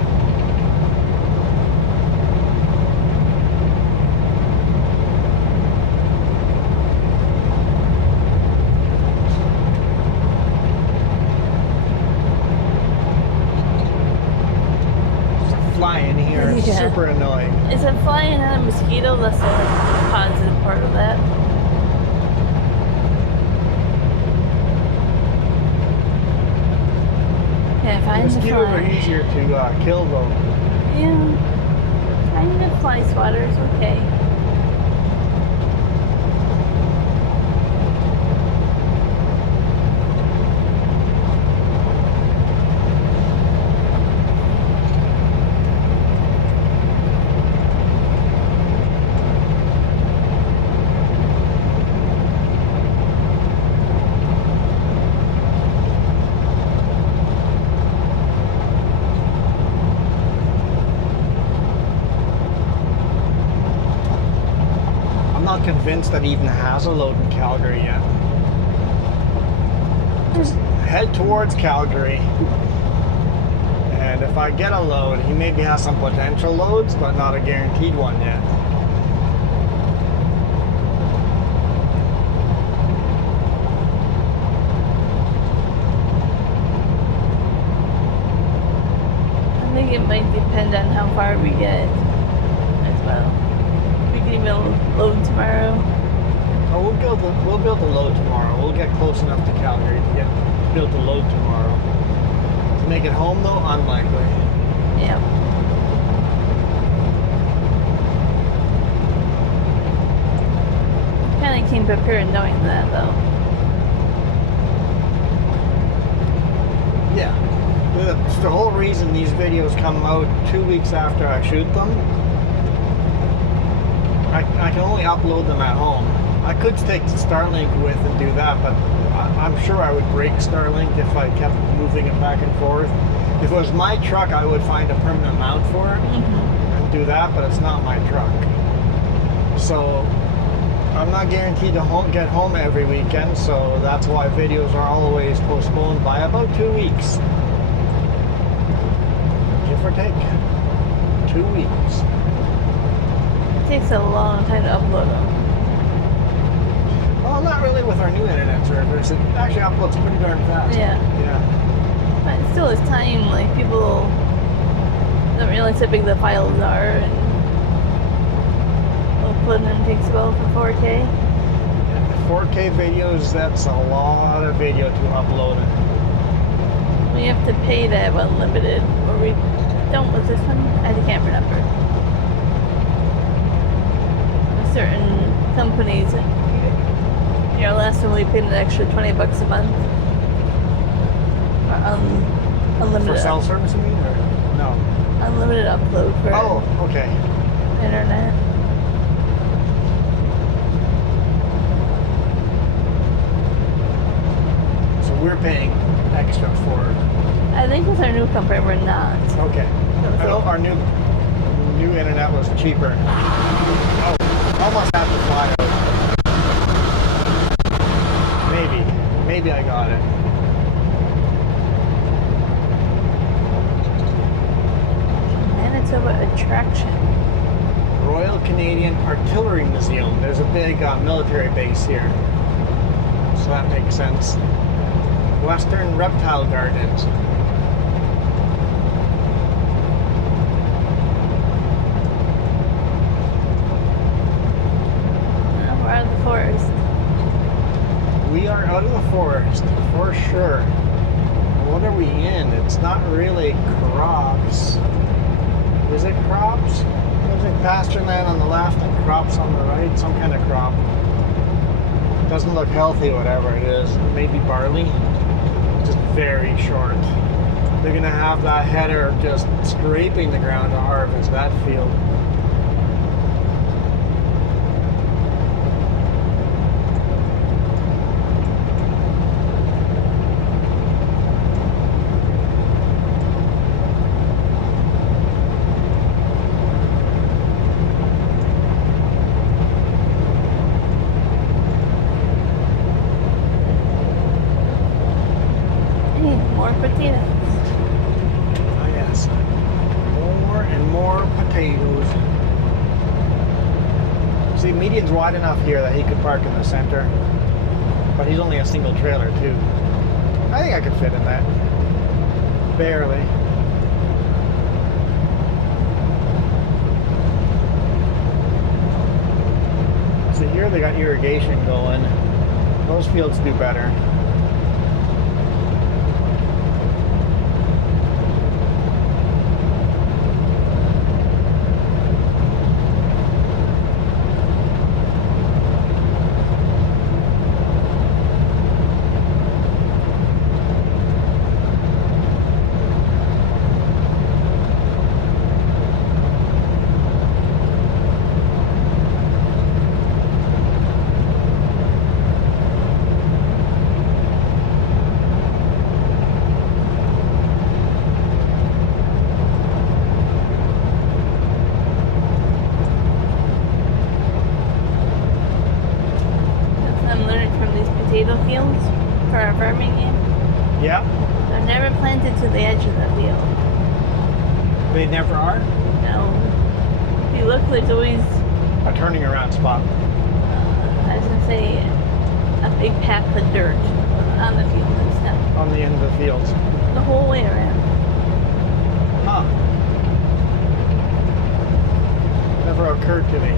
Fly in here, it's Yeah. super annoying. Is it flying on a mosquito? That's the positive part of that. Yeah, find the Mosquitoes fly. are easier to kill though. Yeah. Find the fly swatter is okay. I'm not convinced that he even has a load in Calgary yet. Just head towards Calgary. And if I get a load, he maybe has some potential loads, but not a guaranteed one yet. I think it might depend on how far we get as well. We can even load tomorrow. Oh, we'll build a load tomorrow. We'll get close enough to Calgary to build a load tomorrow. To make it home though, unlikely. Yep. Kind of came prepared knowing that though. Yeah. That's the whole reason these videos come out 2 weeks after I shoot them. I can only upload them at home. I could take Starlink with and do that, but I'm sure I would break Starlink if I kept moving it back and forth. If it was my truck, I would find a permanent mount for it and do that, but it's not my truck. So I'm not guaranteed to get home every weekend, so that's why videos are always postponed by about 2 weeks. Give or take. 2 weeks. It takes a long time to upload them. Well, not really with our new internet service. It actually uploads pretty darn fast. Yeah. Yeah. But it still is time, like people don't realize how big the files are and uploading them takes a while for 4K. Yeah, 4K videos, that's a lot of video to upload. We have to pay to have unlimited, or we don't with this one. I can't remember. Certain companies, you know, last one we paid an extra $20 a month. For unlimited. For cell service, you mean? Or no? Unlimited upload for Oh, okay. internet. So we're paying extra for it. I think with our new company we're not. Okay. Oh, our new internet was cheaper. Oh, almost had to fly out. Maybe I got it. Manitoba attraction. Royal Canadian Artillery Museum. There's a big military base here, so that makes sense. Western Reptile Gardens. We're out of the forest. We are out of the forest, for sure. What are we in? It's not really crops. Is it crops? There's like pasture land on the left and crops on the right. Some kind of crop. Doesn't look healthy, whatever it is. Maybe barley. Just very short. They're gonna have that header just scraping the ground to harvest that field. more potatoes. Oh yes. More and more potatoes. See, median's wide enough here that he could park in the center. But he's only a single trailer too. I think I could fit in that. Barely. So here they got irrigation going. Those fields do better. Potato fields for our Birmingham. Yeah, They're never planted to the edge of the field. they never are. No. If you look, there's always, A turning around spot. I was gonna say, a big path of dirt on the field and stuff. On the end of the fields. The whole way around. Huh. Never occurred to me.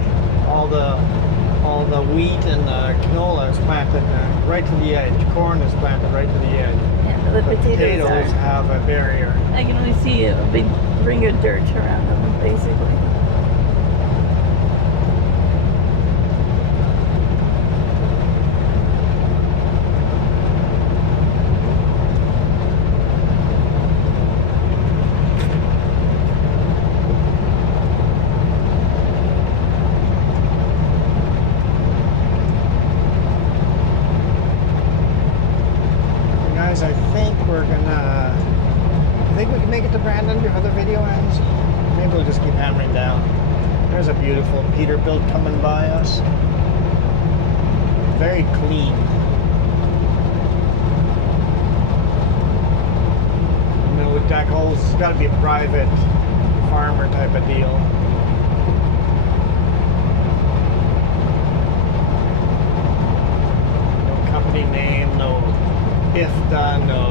All the wheat and the canola is planted right to the edge. Corn is planted right to the edge. Yeah, but the potatoes are. have a barrier. I can only see a big ring of dirt around them, basically. Guys, I think we can make it to Brandon before the video ends. Maybe we'll just keep hammering down. There's a beautiful Peterbilt coming by us. Very clean. You know, with deck holes, it's got to be a private farmer type of deal. No company name, no IFTA, no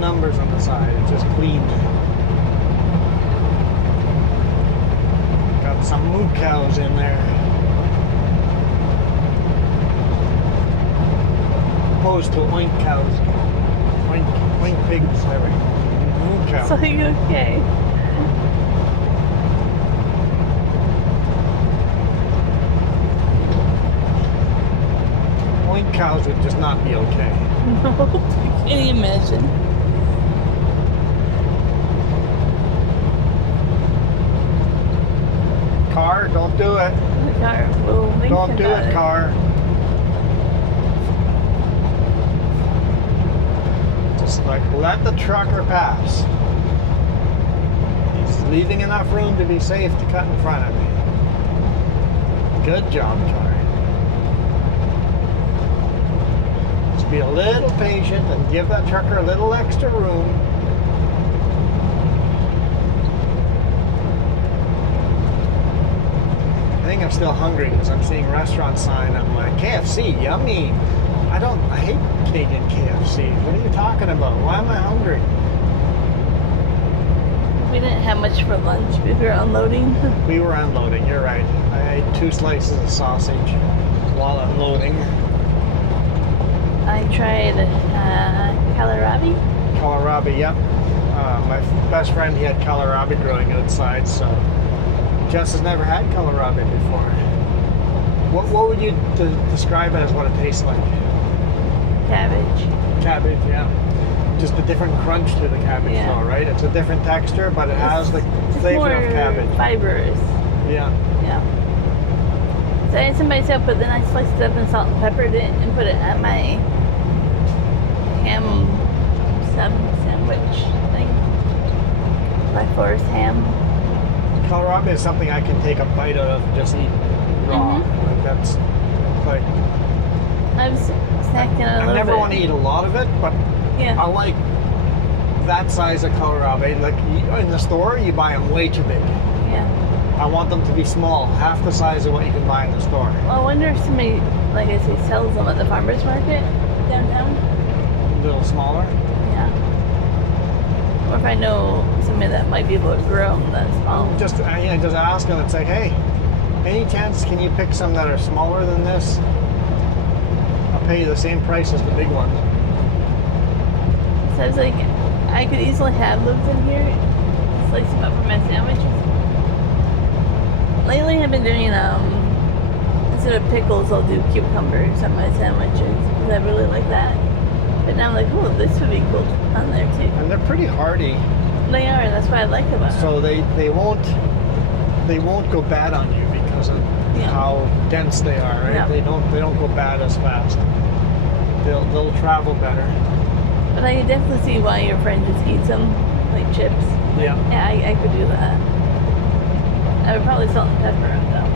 numbers on the side. It's just clean. Got some moo cows in there. Opposed to oink cows. Oink pigs, sorry. Moo cows. So you okay? Oink cows would just not be okay. No, can you imagine? Car, don't do it. The car will think Don't do about it, car. Just like let the trucker pass. He's leaving enough room to be safe to cut in front of me. Good job, car. Just be a little patient and give that trucker a little extra room. I think I'm still hungry because I'm seeing restaurant sign. I'm like, KFC, yummy. I hate Canadian KFC. What are you talking about? Why am I hungry? We didn't have much for lunch. We were unloading. We were unloading, you're right. I ate 2 slices of sausage while unloading. I tried kohlrabi. Kohlrabi, yep. My best friend, he had kohlrabi growing outside, so Jess has never had kohlrabi before. What would you describe it as what it tastes like? Cabbage. Cabbage, yeah. Just a different crunch to the cabbage though, right? It's a different texture, but it has the flavor of cabbage. Fibers. Yeah. Yeah. So I had somebody say, but then I sliced it up and salt and peppered it and put it on my ham sandwich thing. My forest ham. Kohlrabi is something I can take a bite out of and just eat raw. Like that's like I was snacking on a I little never bit. want to eat a lot of it, but Yeah. I like that size of kohlrabi. Like in the store, you buy them way too big. Yeah. I want them to be small, half the size of what you can buy in the store. Well, I wonder if somebody, like I say, sells them at the farmer's market downtown. A little smaller. Yeah. Or if I know somebody that might be able to grow them that small. Just ask them. It's like, hey, any chance can you pick some that are smaller than this? I'll pay you the same price as the big ones. So I was like, I could easily have those in here, slice them up for my sandwiches. Lately I've been doing, instead of pickles, I'll do cucumbers on my sandwiches, because I really like that. But now I'm like, oh, this would be cool on there too. And they're pretty hardy. They are, and that's what I like about them. So they won't go bad on you because of how dense they are, right? Yeah. They don't go bad as fast. They'll travel better. But I can definitely see why your friend just eats them, like chips. Yeah. Yeah, I could do that. I would probably salt and pepper them though.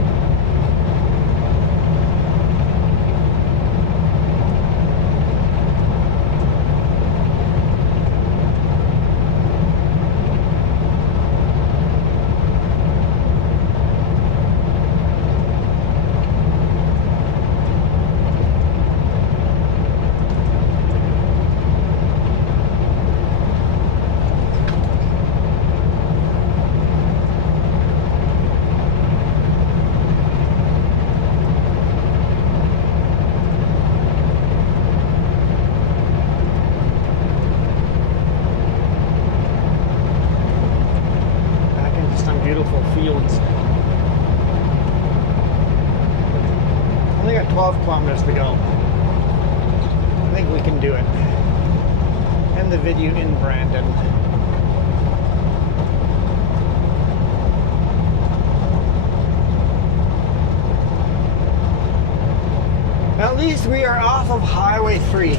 Back into some beautiful fields. Only got 12 kilometers to go. I think we can do it. End the video in Brandon. At least we are off of Highway 3.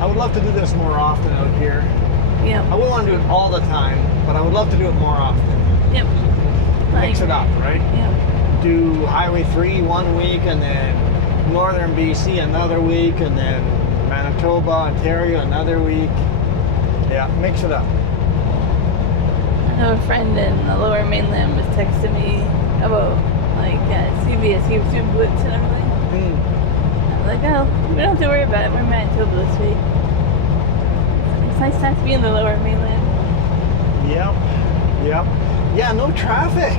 I would love to do this more often out here. Yep. I wouldn't want to do it all the time, but I would love to do it more often. Yep. Mix it up, right? Yep. Do Highway 3 one week, and then Northern BC another week, and then Manitoba, Ontario another week. Yeah, mix it up. I know a friend in the Lower Mainland was texting me about like CBS YouTube blitz and everything. I'm like, oh, we don't have to worry about it. We're in Manitoba this week. It's nice not to be in the Lower Mainland. Yep. Yeah, no traffic.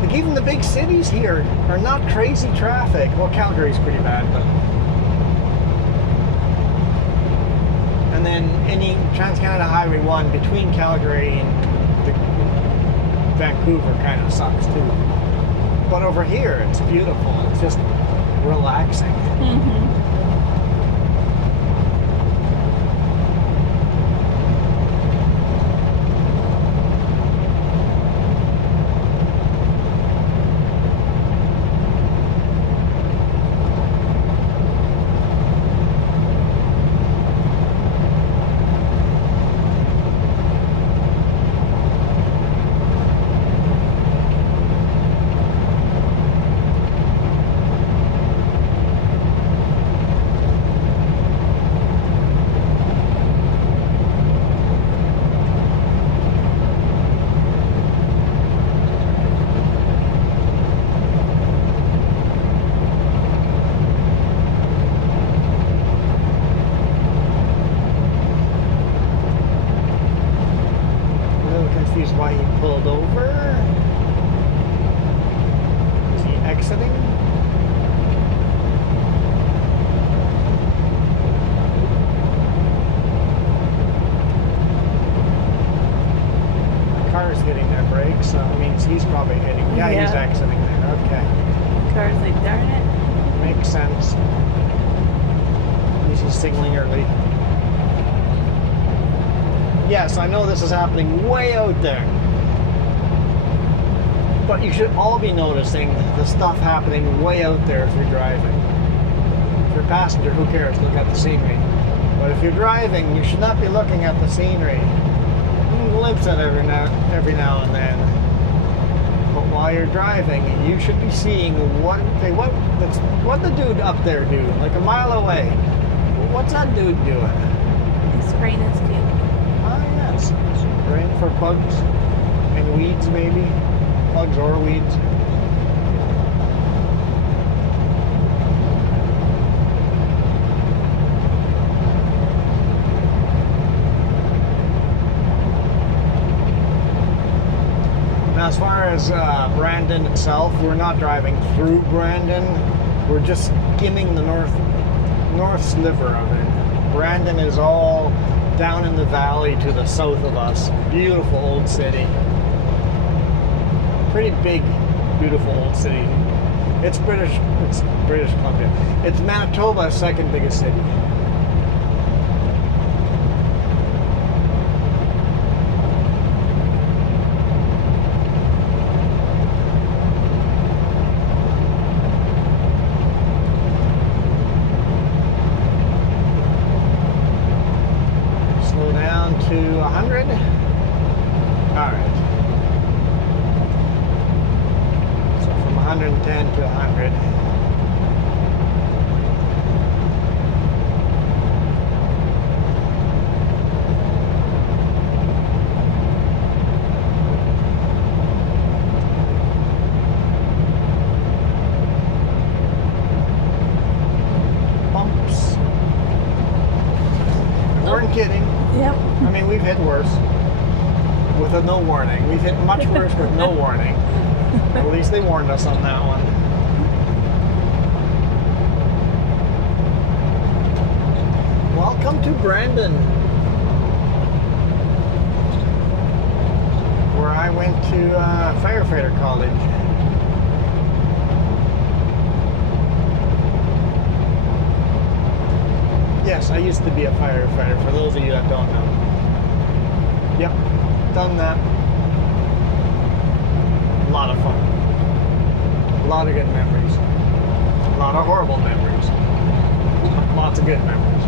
Like even the big cities here are not crazy traffic. Well, Calgary's pretty bad, but. And then any Trans-Canada Highway 1 between Calgary and Vancouver kind of sucks too. But over here, it's beautiful. It's just relaxing. Mm-hmm. Why he pulled over? Is he exiting? The car's hitting their brakes, so it means he's probably hitting. Yeah, he's Yeah. exiting then. Okay. The car's like, darn it. Makes sense. At least he's signaling early. Yes, I know this is happening way out there. But you should all be noticing the stuff happening way out there if you're driving. If you're a passenger, who cares? Look at the scenery. But if you're driving, you should not be looking at the scenery. You can glimpse it every now and then. But while you're driving, you should be seeing what the dude up there do, like a mile away. What's that dude doing? He's spraying his cake. Ah, yes. Spraying for bugs and weeds, maybe. Bugs or weeds. Now, as far as Brandon itself, we're not driving through Brandon. We're just skimming the north sliver of it. Brandon is all down in the valley to the south of us. Beautiful old city. Pretty big, beautiful old city. It's British Columbia. It's Manitoba's second biggest city. Slow down to 100. All right. 110 to 100. Bumps. We weren't kidding. Yep. I mean, we've hit worse with a no warning. We've hit much worse with no warning. At least they warned us on that one. Welcome to Brandon, where I went to firefighter college. Yes, I used to be a firefighter, for those of you that don't know. Yep, done that. A lot of fun. A lot of good memories. A lot of horrible memories. Lots of good memories.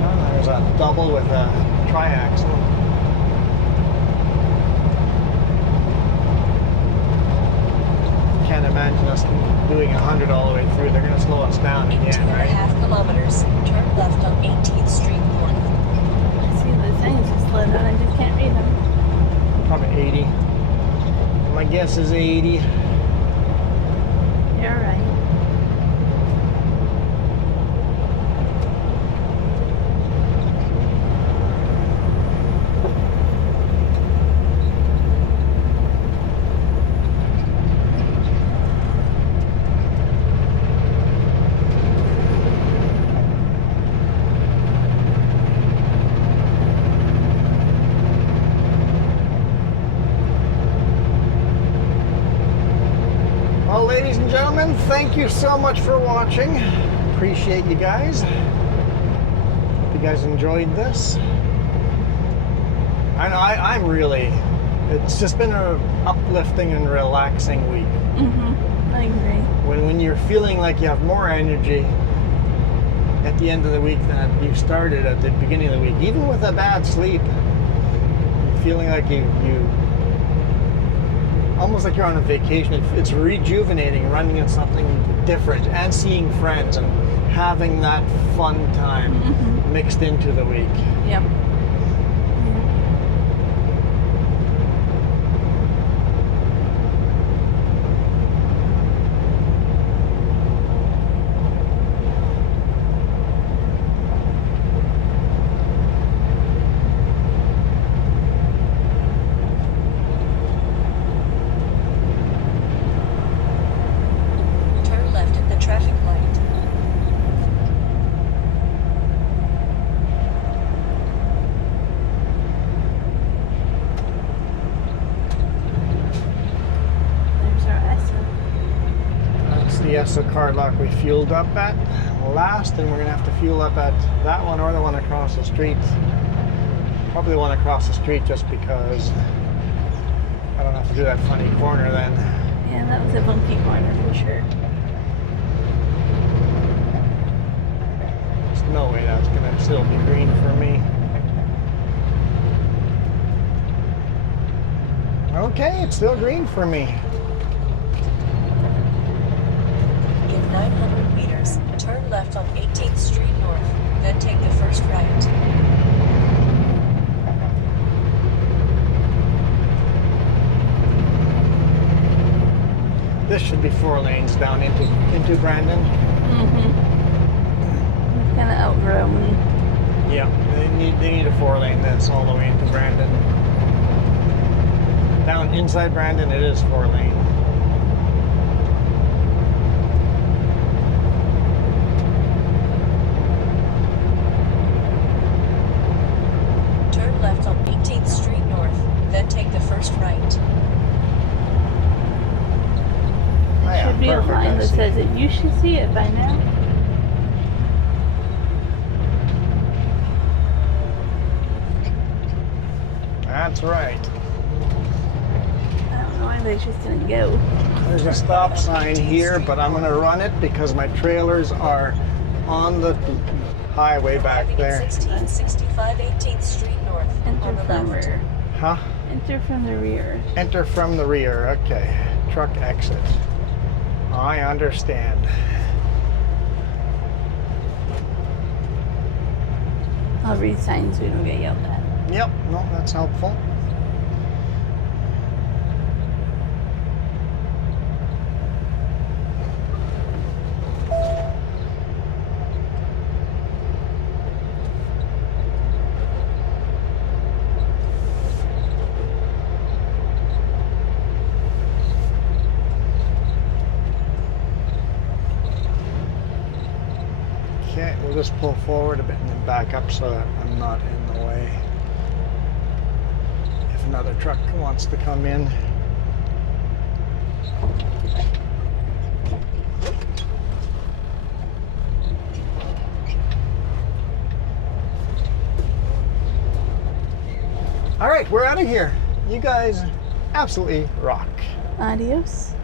Oh, there's a double with a triaxle. Can't imagine us doing 100 all the way through. They're going to slow us down In again, right? 2.5 kilometers, turn left on 18th Street North. I see the signs just slow down. I just can't read them. Probably 80. My guess is 80. You're right. Well, ladies and gentlemen, thank you so much for watching. Appreciate you guys. Hope you guys enjoyed this. I know I'm really, it's just been a uplifting and relaxing week. I agree. When you're feeling like you have more energy at the end of the week than you started at the beginning of the week, even with a bad sleep, feeling like you almost like you're on a vacation. It's rejuvenating, running in something different and seeing friends and having that fun time mixed into the week. Yep. Turn left at the traffic light. There's our Essa. That's the ESSA card lock we fueled up at last, and we're gonna have to fuel up at that one or the one across the street. Probably the one across the street, just because I don't have to do that funny corner then. Yeah, that was a funky corner for sure. There's no way that's gonna still be green for me. Okay, it's still green for me. In 900 meters, turn left on 18th Street North. then take the first right. This should be 4 lanes down into Brandon. Mm-hmm. It's kind of outgrown. Yeah, they need a 4-lane that's all the way into Brandon. Down inside Brandon, it is 4-lane. Turn left on 18th Street North, then take the first right. Oh, yeah, Should be a perfect, line I that see. says it. You should see it by now. That's right. I don't know why they just didn't go. There's a stop sign here, but I'm going to run it because my trailers are on the highway back Arriving there. at 1665 18th Street North, on Enter the from left. rear. Huh? Enter from the rear. Enter from the rear. Okay. Truck exit. I understand. I'll read signs so we don't get yelled at. Yep, no, that's helpful. Okay, we'll just pull forward a bit and then back up so that I'm not in the way. If another truck wants to come in. All right, we're out of here. You guys absolutely rock. Adios.